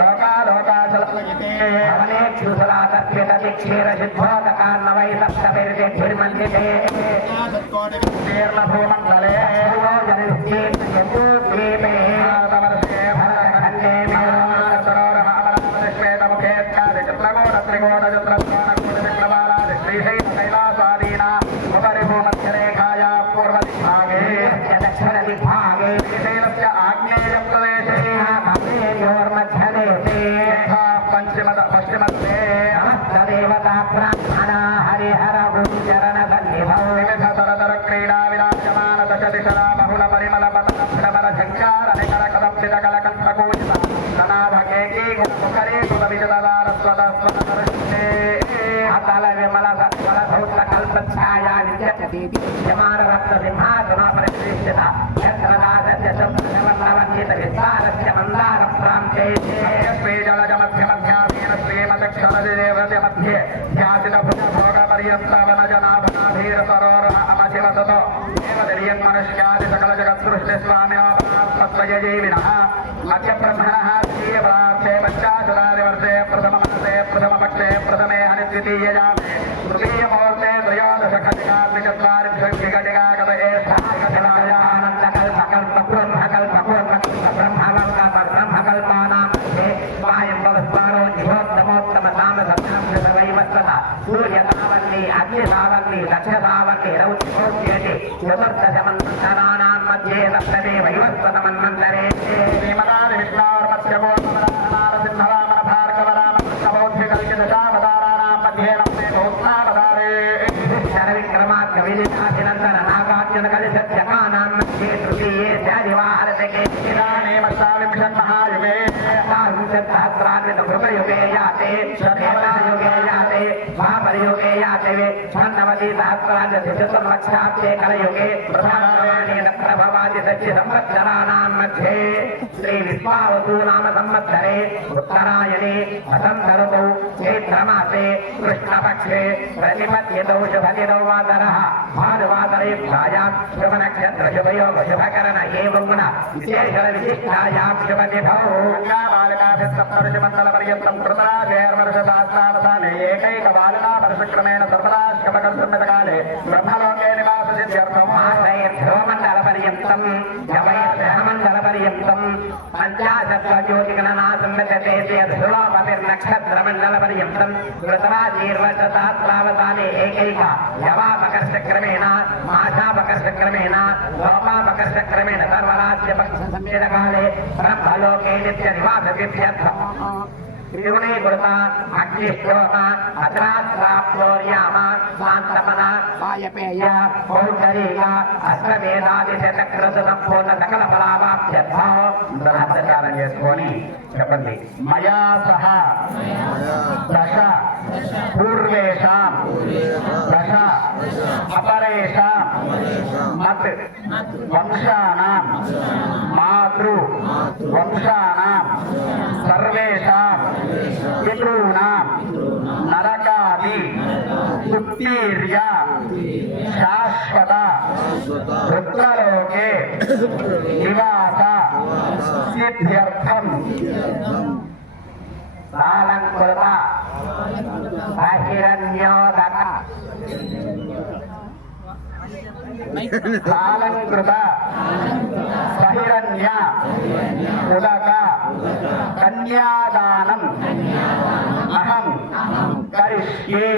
లోకాలోకాచలయితే భూమండలే చిత్రకోణ త్రికోణ చిత్రకోణ విప్లవాలాది శ్రీశైల కైలాసాదీనా ఉపరి భూమధ్యరేఖాయా పూర్వదిగ్భాగే దక్షిణ విభాగే శ్రీశైలస్య ఆగ్నేయ ప్రదేశే పశ్చిమదే దేవతా బ్రాహ్మణ హరిహర గురుచరణ సన్నిధౌ వివిధ సరదర క్రీడా విరాజమాన దశ దిశరా బహుళ పరిమళ పతన భ్రమర ఝంకార నికర కదంసిత కలకంఠకూజిత సనాభకేకీ గుణముఖరీ గుణ విజదార స్వద స్వద నరస్తే. అతల విమల సత్వల సౌత్ర కల్పఛాయా నిత్యదేవి యమాన రత్న సింహాసన పరిశ్రిష్ట చక్రనాథస్య శబ్దవర్ణవంజిత విస్తారస్య మందార ప్రాంతే శ్రీజలజ మధ్య మధ్యాధీన శ్రీమదక్షరదేవత మధ్యే ధ్యాసిత భోగ పర్యంతవన జనాభాధీర సరోరః అమశివసతో దేవదర్యన్ మనుష్యాది సకల జగత్సృష్టి స్వామినాత్మత్వయజీవినః మధ్య బ్రహ్మణః శ్రీయప్రార్థే పంచాశతాదివర్షే ప్రథమమాసే ప్రథమపక్షే ప్రథమే హని ద్వితీయయామే తృతీయ ముహూర్తే త్రయోదశ ఘటికా గతయే బ్రహ్మకల్పానాం వాయం భవస్వారో జిహోత్తమోత్తమ నామ సత్త సావల్లి అగ్ని సావల్లి దక్ష సావల్లి రౌద్రోచ్యేతి చతుర్దశమన్వంతరాణాం మధ్యే సప్తమే వైవస్వతమన్వంతరే శ్రీమదాది విష్ణోర్మత్స్యగోత్మనారసింహవామన భార్గవరామ కృష్ణబౌద్ధికల్కిదశావతారాణాం మధ్యే నమ్మే భూత్నావతారే విక్రమార్కవిలికాభినందన నాగార్జున కలిసత్యకానాం మధ్యే తృతీయే ధ్యానివాహరతకే మహాయుగే సహస్రాన్విత కృతయుగే యాతే యుగే యాతే ద్వాపరయుగే యాతే ఛన్నవతి సహస్రాన్విత చతుర్లక్షాబ్దే కలయుగే ప్రధానవాణేన ప్రభవాది సత్య సంవత్సరాణాం మధ్యే శ్రీ విశ్వావసు నామ సంవత్సరే ఉత్తరాయణే వసంత ఋతౌ చైత్రమాసే కృష్ణపక్షే ప్రతిపద్యతౌ శుభదినౌ వాసరః భానువాసరయుక్తాయాం శుభనక్షత్ర శుభయోగ శుభకరణ ఏవం గుణ విశేష విశిష్టాయాం శుభతిథౌ బాలికాభిస్తప్తరుషమండలపర్యంతం కృతరాజేర్వర్షదాస్తావసానే ఏకైక బాలికా వర్షక్రమేణ సర్వదాశ్రమకర్షమితకాలే బ్రహ్మలోకే నివాససిద్ధ్యర్థం ధ్రువమండల పర్యంతం మండల పర్యంతం పంచాశత్వజ్యోతిగణనా సంవితతే ధ్రువపతిర్నక్షత్ర మండల పర్యంతం కృతరాజీర్వర్షదాస్త్రావసానే ఏకైక యవాపకర్షక్రమేణ మాఘాపకర్షక్రమేణ లోపాపకర్షక్రమేణ సర్వరాజ్య సంవేదకాలే బ్రహ్మలోకే నిత్య నివాససిద్ధ్యర్థం త్రిగుణీకృత అగ్నిశ్లోక అత్రాత్రాప్లోర్యామ శాంతపన వాయపేయ పౌండరీక అష్టవేదాదిశతక్రత సంపూర్ణ సకల ఫలావాప్త్యర్థం చేసుకొని చెప్పండి మయా సహ దశ పూర్వేషాం దశ అపరేషాం మత్ వంశానాం మాతృ వంశానాం సర్వేషాం పితॄణాం నరకాది ఉత్తీర్య శాశ్వత రుద్రలోకే నివాస సిద్ధ్యర్థం సాలంకృత బహిరణ్యోదక సాలంకృత బహిరణ్య ఉదక కన్యాదానం అహం కరిష్యే.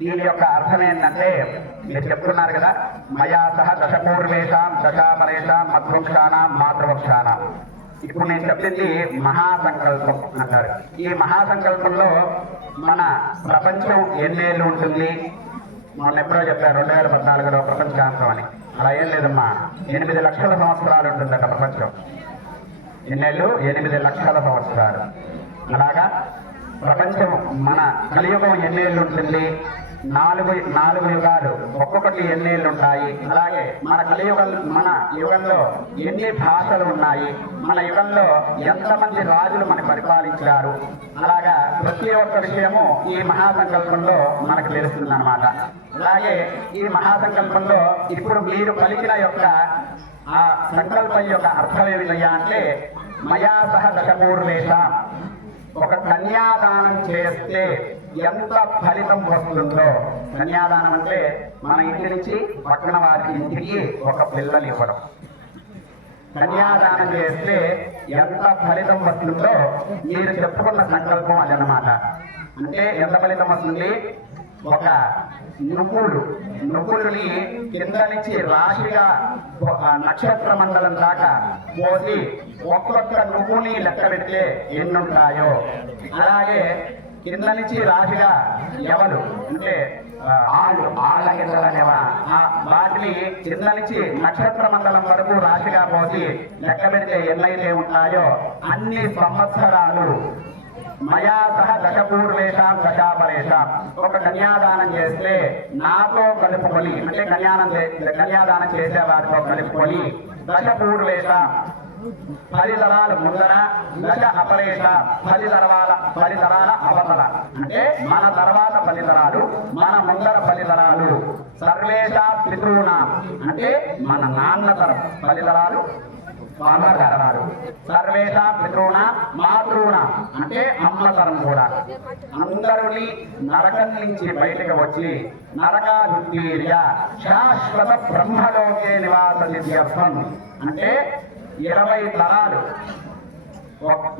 దీని యొక్క అర్థం ఏంటంటే మీరు చెప్తున్నారు కదా, మయా సహ దశపూర్వేషాం దశాపరేషాం మధ్వృక్షానాం మాతృవృక్షానాం. ఇప్పుడు నేను చెప్పింది మహాసంకల్పం అంటారు. ఈ మహాసంకల్పంలో మన ప్రపంచం ఎన్నేళ్ళు ఉంటుంది? మొన్న ఎప్పుడో చెప్పారు 2014లో ప్రపంచాంతం అని. అలా ఏం లేదమ్మా, 8 లక్షల సంవత్సరాలు ఉంటుందట ప్రపంచం. ఎన్నేళ్ళు? 8 లక్షల సంవత్సరాలు. అలాగా ప్రపంచం మన కలియుగం ఎన్నేళ్ళు ఉంటుంది? 4 యుగాలు, ఒక్కొక్కటి ఎన్నేళ్ళు ఉంటాయి. అలాగే మన మన యుగంలో ఎన్ని భాషలు ఉన్నాయి, మన యుగంలో ఎంతమంది రాజులు మనకు పరిపాలించారు, అలాగా ప్రతి ఒక్క విషయము ఈ మహాసంకల్పంలో మనకు తెలుస్తుంది అన్నమాట. అలాగే ఈ మహాసంకల్పంలో ఇప్పుడు మీరు పలికిన యొక్క ఆ సంకల్పం యొక్క అర్థం ఏమిటయ్యా అంటే, మయా సహ దశపూర్వేషాం, ఒక కన్యాదానం చేస్తే ఎంత ఫలితం వస్తుందో. కన్యాదానం అంటే మన ఇంటి నుంచి పక్కన వారి ఇంటికి ఒక పిల్లని ఇవ్వడం. కన్యాదానం చేస్తే ఎంత ఫలితం వస్తుందో మీరు చెప్పుకున్న సంకల్పం అదనమాట. అంటే ఎంత ఫలితం వస్తుంది? ఒక నువ్వులని కింద నుంచి రాశిగా నక్షత్ర మండలం దాకా పోసి ఒక్కొక్క నువ్వుని లెక్క పెడితే ఎన్నుంటాయో, అలాగే కింద నుంచి రాశిగా ఎవరు అంటే ఆళ్ళ కిందలనేవా వాటిని కింద నుంచి నక్షత్ర మండలం వరకు రాశిగా పోసి లెక్క పెడితే ఎన్నైతే ఉంటాయో అన్ని సంవత్సరాలు మయా సహ దశపూర్వేషాం దశాపరేషాం. ఒక కన్యాదానం చేస్తే నాతో కలుపుకొని, అంటే కన్యాదానం చేసే వారితో కలుపుకొని దశపూర్వేషాం 10 తరాలు ముందర, దశ అపరేష 10 తరాల అవతల, అంటే మన తర్వాత 10 తరాలు, మన ముందర 10 తరాలు. సర్వేష పితృణ, అంటే మన నాన్న తరం 10 తరాలు, అమ్మ తరాలు. సర్వేష పితృణ మాతృణ, అంటే అమ్మ తరం కూడా. అందరినీ నరకం నుంచి బయటకు వచ్చి నరకాదుత్తీర్య శాశ్వత బ్రహ్మలోకే నివాస సిద్ధ్యర్థం, అంటే 20 తరాలు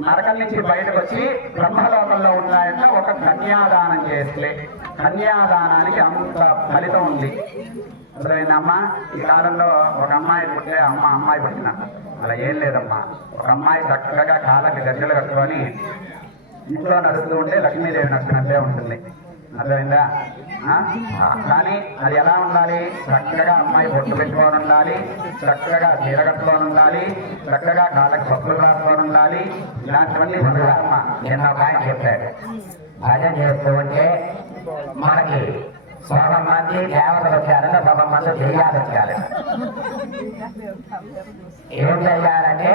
నరకం నుంచి బయటకు వచ్చి బ్రహ్మలోకంలో ఉన్నాయంటే ఒక కన్యాదానం చేస్తే. కన్యాదానానికి అంత ఫలితం ఉంది. అసలైందమ్మా ఈ కాలంలో ఒక అమ్మాయి పుట్టే అమ్మాయి పుట్టినట్టు అలా ఏం లేదమ్మా. ఒక అమ్మాయి చక్కగా కాళ్ళకి గజ్జలు కట్టుకొని ఇంట్లో నడుస్తూ ఉంటే లక్ష్మీదేవి నచ్చినట్టే ఉంటుంది. అర్థమైందా? కానీ అది ఎలా ఉండాలి? చక్కగా అమ్మాయి బొట్టు పెట్టుకొని ఉండాలి, చక్కగా చీర కట్టుకొని ఉండాలి, చక్కగా కాళ్ళకి పప్పులు రాసుకొని ఉండాలి. ఇలాంటివన్నీ ఉండాలమ్మా. నిన్న ఒక ఆయన చెప్పాడు, భజన చేస్తూ ఉంటే మనకి సగం మంది దేవతలు వచ్చారంటే సగం మంది దెయ్యాలు వచ్చారు. ఏం చెయ్యాలంటే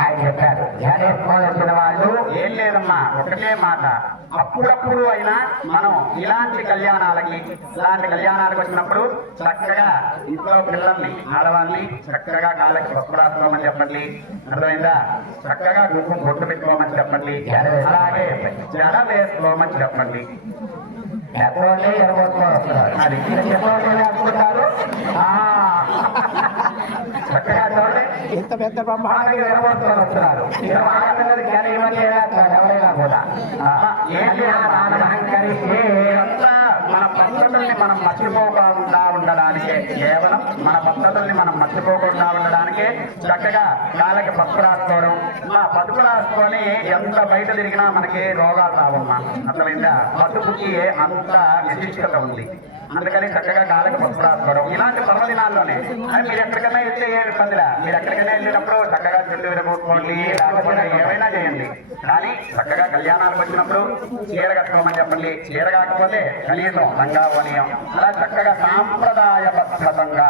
ఆయన చెప్పారు, జనేసుకొని వచ్చిన వాళ్ళు ఏం లేదమ్మా, ఒకటే మాట. అప్పుడప్పుడు అయినా మనం ఇలాంటి కళ్యాణాలకు వచ్చినప్పుడు చక్కగా ఇంట్లో పిల్లల్ని ఆడవాళ్ళని చక్కగా కాళ్ళకి పసుపు రాసుకోమని చెప్పండి. అర్థమైందా? చక్కగా కుంకుమ బొట్టు పెట్టుకోమని చెప్పండి, అలాగే జడ వేసుకోమని చెప్పండి. పెద్దోళ్ళే ఎరగొట్టుకొని వస్తున్నారు. అది చిన్నోళ్ళే అనుకుంటారు చక్కగా చూడండి. ఇంత పెద్ద బ్రహ్మాండంగా ఎరగొట్టుకొని వస్తున్నారు. ఇక వాళ్ళందరూ జనం ఎవరైనా కూడా అలంకరిస్తే మన పద్ధతుల్ని మనం మర్చిపోకుండా ఉండడానికే, కేవలం మన పద్ధతుల్ని మనం మర్చిపోకుండా ఉండడానికే చక్కగా కాళ్ళకి పసుపు రాసుకోవడం. పసుపు రాసుకొని ఎంత బయట తిరిగినా మనకి రోగాలు రావమ్మా. అర్థమైందా? పసుపుకి అంత విశిష్టత ఉంది. అందుకని చక్కగా కాళ్ళకి పసుపు రాసుకోవడం ఇలాంటి పర్వదినాల్లోనే. అని మీరు ఎక్కడికైనా వెళ్తే ఏ ఇబ్బందిలా, మీరు ఎక్కడికైనా వెళ్ళినప్పుడు చక్కగా చుట్టూ విరగొట్టుకోండి, లేకపోతే ఏమైనా చేయండి. కానీ చక్కగా కళ్యాణాలకు వచ్చినప్పుడు చీర కట్టుకోమని చెప్పండి. చీర కాకపోతే కనీసం లంగా వనియం అలా చక్కగా సాంప్రదాయబద్ధంగా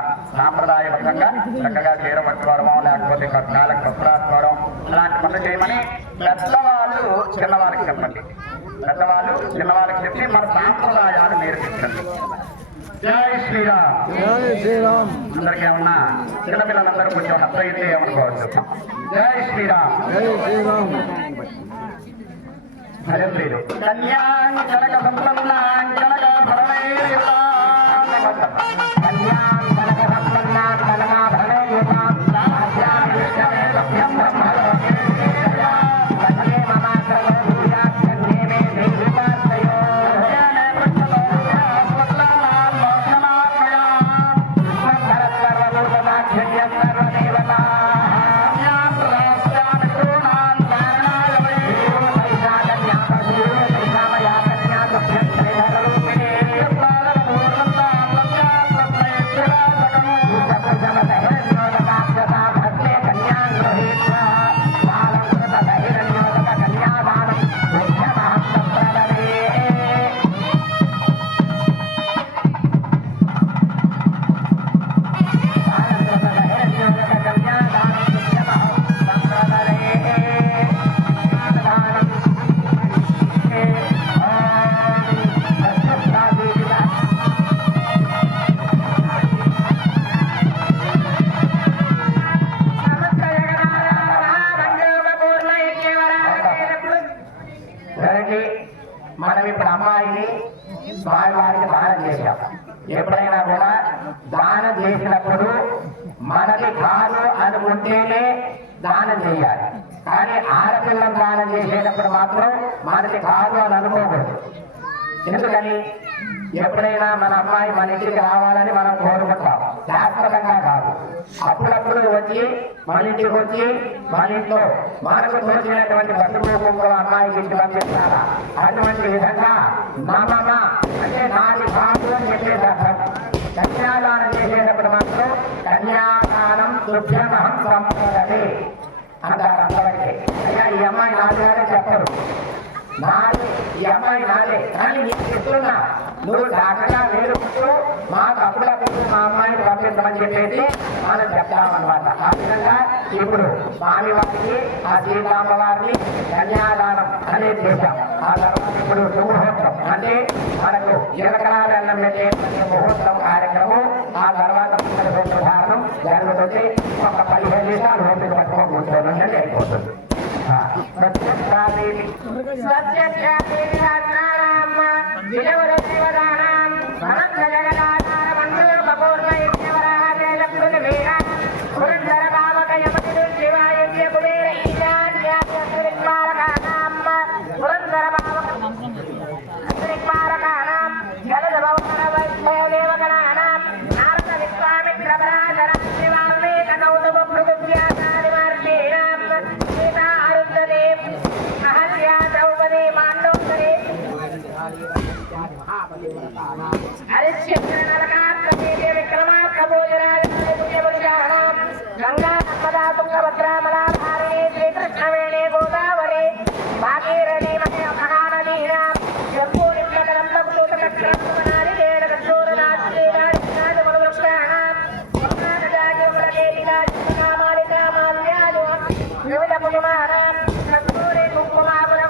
చక్కగా చీర పట్టుకోవడమో లేకపోతే కాళ్ళకి పసుపు రాసుకోవడం అలాంటి పనులు చేయమని పెద్దవాళ్ళు చిన్నవారికి చెప్పండి. పెద్దవాళ్ళు చిన్నవారికి చెప్పి మన సాంప్రదాయాలు నేర్పించండి. జై శ్రీరామ్. అందరికీ ఏమన్నా చిన్నపిల్లలందరూ కొంచెం హత్య అయితే ఏమనుకోవచ్చు. జై శ్రీరామ్. హరిప్రియులు కన్యాం కనక సంపన్నాం కనక భరణైర్యుతాం కన్యాం కనక సంపన్నాం కనకా భరణైర్యుతాం రాజ్యాం విష్ణవే లభ్యం బ్రహ్మలోకే వందే మమాగ్రహో భూయాత్ కన్యే మే దేవి పార్తయో సర్వభూతమాఖ్యం సర్వదేవతా మనం ఇప్పుడు అమ్మాయిని స్వామివారికి దానం చేశాం. ఎప్పుడైనా కూడా దానం చేసినప్పుడు మనది కాదు అనుకుంటేనే దానం చేయాలి. కానీ ఆడపిల్లను దానం చేసేటప్పుడు మాత్రం మనది కాదు అని అనుకోకూడదు. ఎందుకని? ఎప్పుడైనా మన అమ్మాయి మన ఇంటికి రావాలని మనం కోరుకుంటాం, శాశ్వతంగా కాదు. అప్పుడప్పుడు వచ్చి మన ఇంటికి వచ్చి మన ఇంట్లో మనకు తోచినటువంటి పసుపు కుంకుమ అమ్మాయికి ఇంటి పంపిస్తారా? అటువంటి విధంగా మమమ అంటే నాది కాదు అని చెప్పేసారు. కన్యాదానం చేసేటప్పుడు మాత్రం కన్యాదానం దుర్భ్యమహం సంపదది అంటారు. అంతవరకే. అయ్యా ఈ అమ్మాయి నాలుగానే చెప్పరు, నాది ఈ అమ్మాయి నాదే, కానీ నీకు చెప్తున్నా నువ్వు చక్కగా వేరుకుంటూ మాకు అప్పుడప్పుడు మా అమ్మాయిని పంపిస్తామని చెప్పేసి మనం చెప్తామన్నమాట. ఆ విధంగా ఇప్పుడు స్వామి వారికి ఆ సీతాంబ వారిని కన్యాదానం అనేది చేశాం. ఆ తర్వాత ఇప్పుడు ముహూర్తం అంటే మనకు జీలకర్రన్నం పెట్టే ముహూర్తం కార్యక్రమం. ఆ తర్వాత ధారణం జరుగుతుంది. ఒక 15 నిమిషాలు ఓపిక పట్టుకొని కూర్చోండి అయిపోతుంది. గంగా నర్మదా తుంగభద్రా మలాధారిణి శ్రీకృష్ణవేణి గోదావరి భాగీరథి మహానదీ వివిధ పుణ్యమానం కస్తూరి కుంకుమాపుర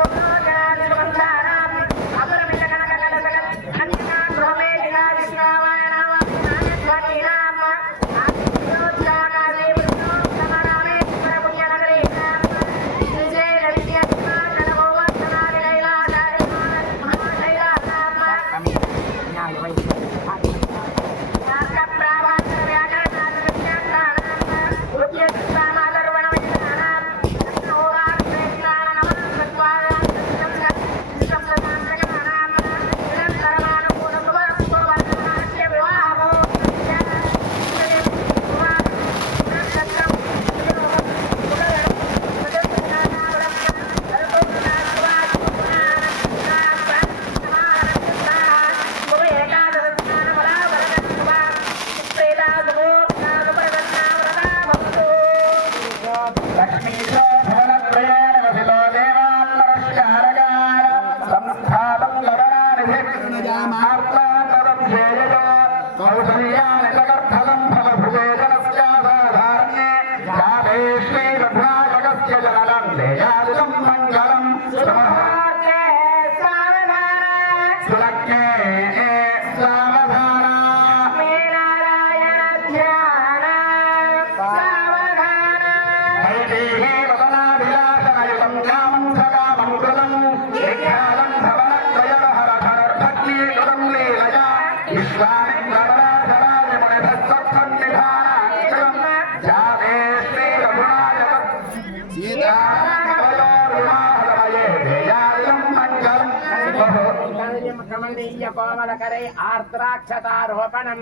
కోమలకరై ఆర్ద్రాక్షతారోపణం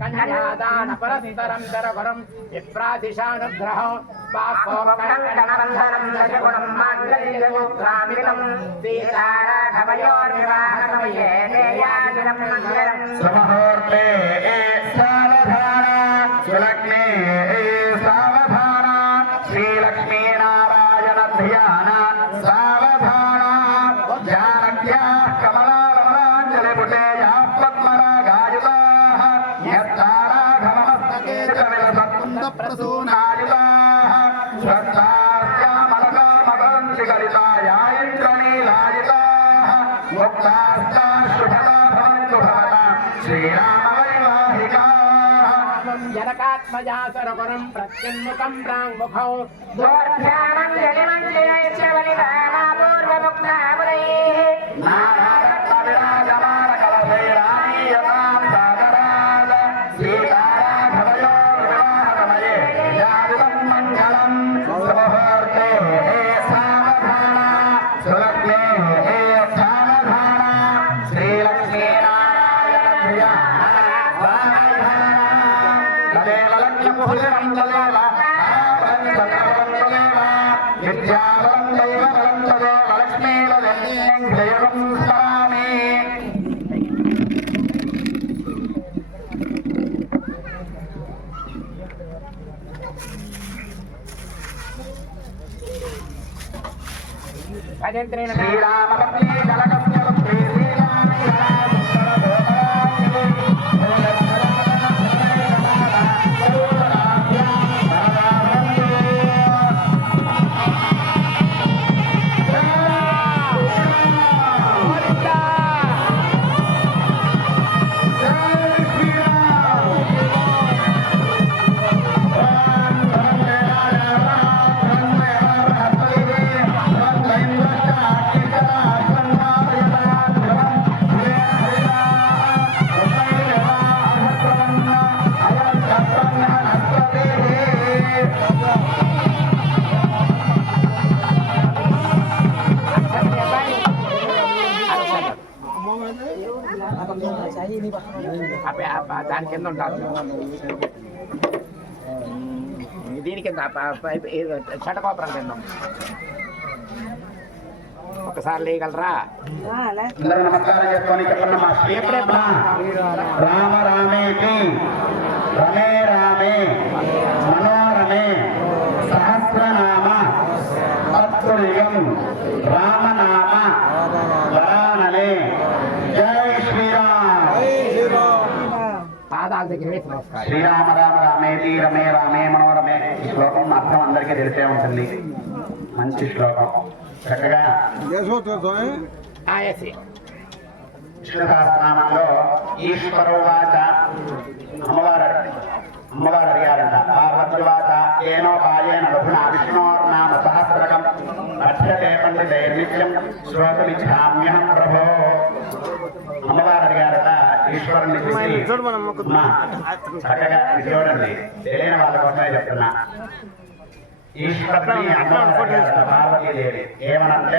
కన్యాదాన పరస్పరం దరగురం విప్రాదిశానుగ్రహం పాపోకరణబంధనం దశగుణం మాంగళ్యసూత్రామిలం సీతారాఘవయోర్వివాహసమయే దేయాదినం మంగళం సమహోర్తే సావధాన సులగ్నే సావధాన శ్రీలక్ష్మీనారాయణ ధ్యాన సావధాన జానక్యా కమలా జనకాత్మజాసరగురం ప్రత్యున్ముఖం ప్రాంగుఖౌ దోర్ధ్యానం జనిమంజయస్య వలితానాపూర్వముక్తామునైః నారారత్నవిరాజమాన కలశైరాణీయతాం సాగరాద సీతారాఘవయోర్వివాహసమయే యాదిదం మంగళం సమహోర్తే సావధాన సులగ్నే సావధాన శ్రీలక్ష్మీనారాయణ శ్రీరామపత్ని జలకస్యపత్ని దాని కింద ఉంటారు దీని కింద షటకోపరం కింద ఒకసారి లేయగలరా? అందరూ నమస్కారం చేసుకొని చెప్పండి మా శ్రీప్రేమ రామ రామేతి రమే రామే మనోరమే సహస్రనామ తత్తుల్యం రామనామ వరాననే. జై శ్రీరామ్. పాదాల దగ్గర వేసి నమస్కారం. శ్రీరామ రామ రామేతి రమే రామే మనోరమే. ఈ శ్లోకం అర్థం అందరికీ తెలిసే ఉంటుంది. మంచి శ్లోకం. చక్కగా ఆయసి విష్ణు సహస్రనామంలో ఈశ్వరోవాచ అమ్మవారు అడిగారంట. పార్వతీవాచ ఏనోపాయేన బహునా విష్ణోర్నామ సహస్రకం అక్షతే పండితైర్నిత్యం శ్రోతమిచ్చామ్యహం ప్రభో. అమ్మవారు అడిగారట ఈశ్వరుని చూసి. చక్కగా చూడండి, తెలియని వాళ్ళ కోసమే చెప్తున్నా. ఈశ్వరుని పార్వతీదేవి ఏమనంటే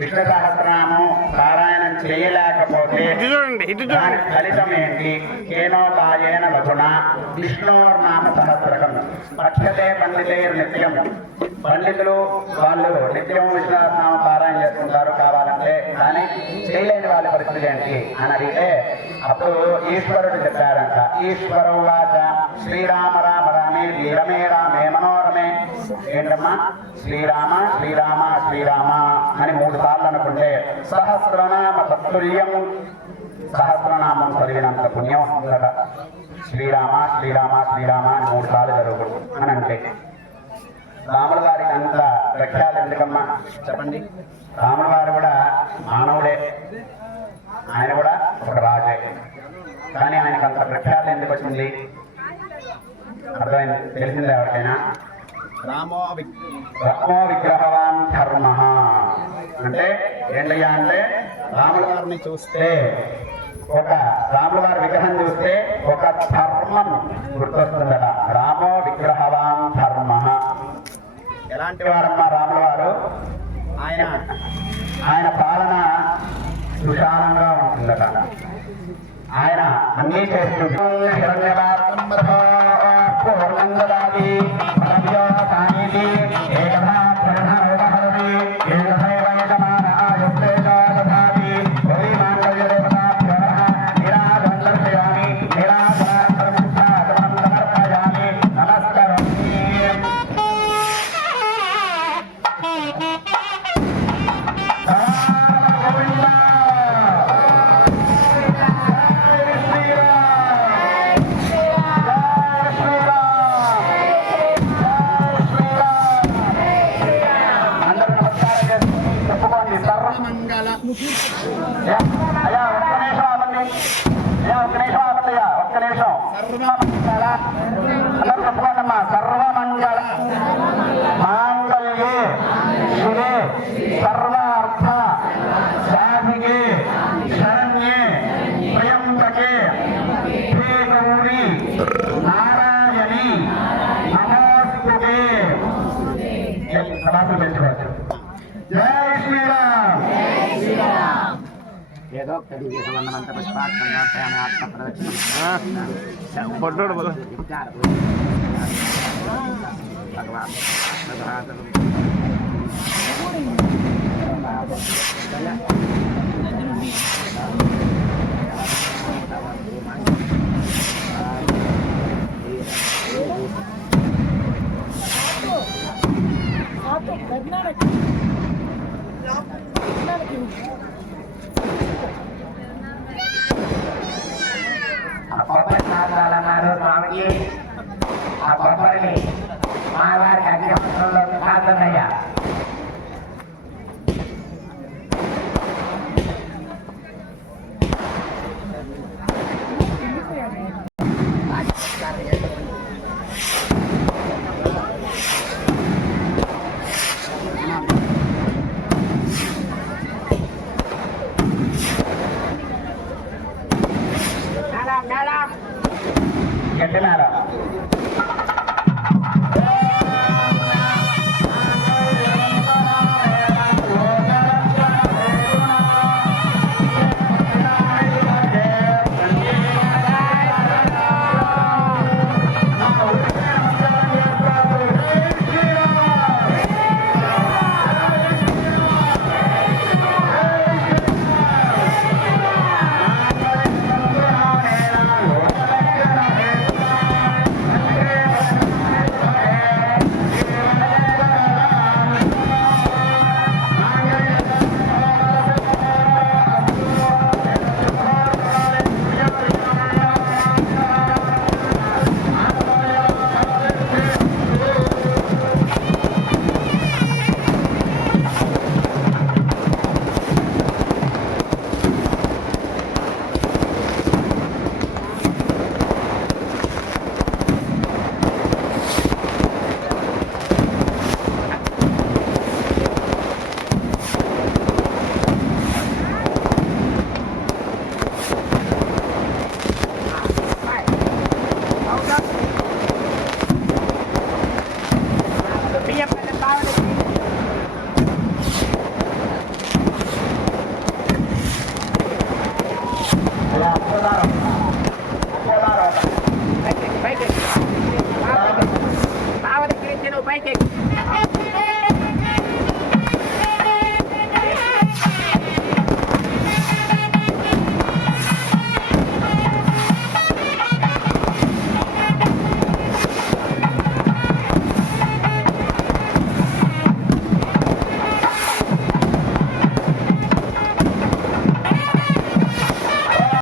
విష్ణు సహస్రనామం పారాయణం చేయలేకపోతే దాని ఫలితం ఏంటి? కేనోపాయేన వధున విష్ణోర్నామ సహస్రకం పక్షతే పండితైర్ నిత్యం. పండితులు వాళ్ళు నిత్యం విష్ణు సహస్రనామం పారాయణ చేసుకుంటారు కావాలంటే, కానీ చేయలేని వాళ్ళ పరిస్థితి ఏంటి అని అడిగితే అప్పుడు ఈశ్వరుడు చెప్పారంట. ఈశ్వరు వాచ శ్రీరామ రామ రామే రమే రామే మనోరమే. ఏంటమ్మా? శ్రీరామ శ్రీరామ శ్రీరామ అని 3 సార్లు అనుకుంటే సహస్రనామ తత్తుల్యం, సహస్రనామం చదివినంత పుణ్యం ఉందట. శ్రీరామ శ్రీరామ శ్రీరామ అని 3 సార్లు జరుగుతుంది అని అంటే రాముల వారికి అంత ప్రఖ్యాతి ఎందుకమ్మా చెప్పండి? రాముల వారు కూడా మానవుడే, ఆయన కూడా ఒక రాజే, కానీ ఆయనకు అంత ప్రఖ్యాతి ఎందుకు వచ్చింది? అర్థమైంది? తెలిసిందే ఎవరికైనా? రామో విగ్రహవాన్ ధర్మ అంటే ఏంటయ్యా అంటే రాముల వారిని చూస్తే, ఒక రాముల వారి విగ్రహం చూస్తే ఒక ధర్మం గుర్తొస్తుందట. రామో విగ్రహవాన్ ధర్మ. ఎలాంటి వారమ్మా రాముల వారు? ఆయన పాలన సుశాలంగా ఉంటుందట. ఆయన అన్నీ చెప్పుకోండమ్మా. సర్వమంగళ మాంగళ్యే శివే సర్వార్థ సాధికే శరణ్యే త్రయంబకే హే గౌరీ నారాయణి నమోస్తుతే. సమాసం పెంచుకోవచ్చు. జై శ్రీరామ్. ఏదో వందనంత పుష్పాక్షంగా ప్రేమ ఆత్మ ప్రదక్షిణం పొడ్డోడు భగవాన్ కొబ్బరి స్వామికి ఆ కొబ్బరిని మా వారికి అగ్నిహోత్రంలో కాదన్నయ్యా. గట్టి మేడం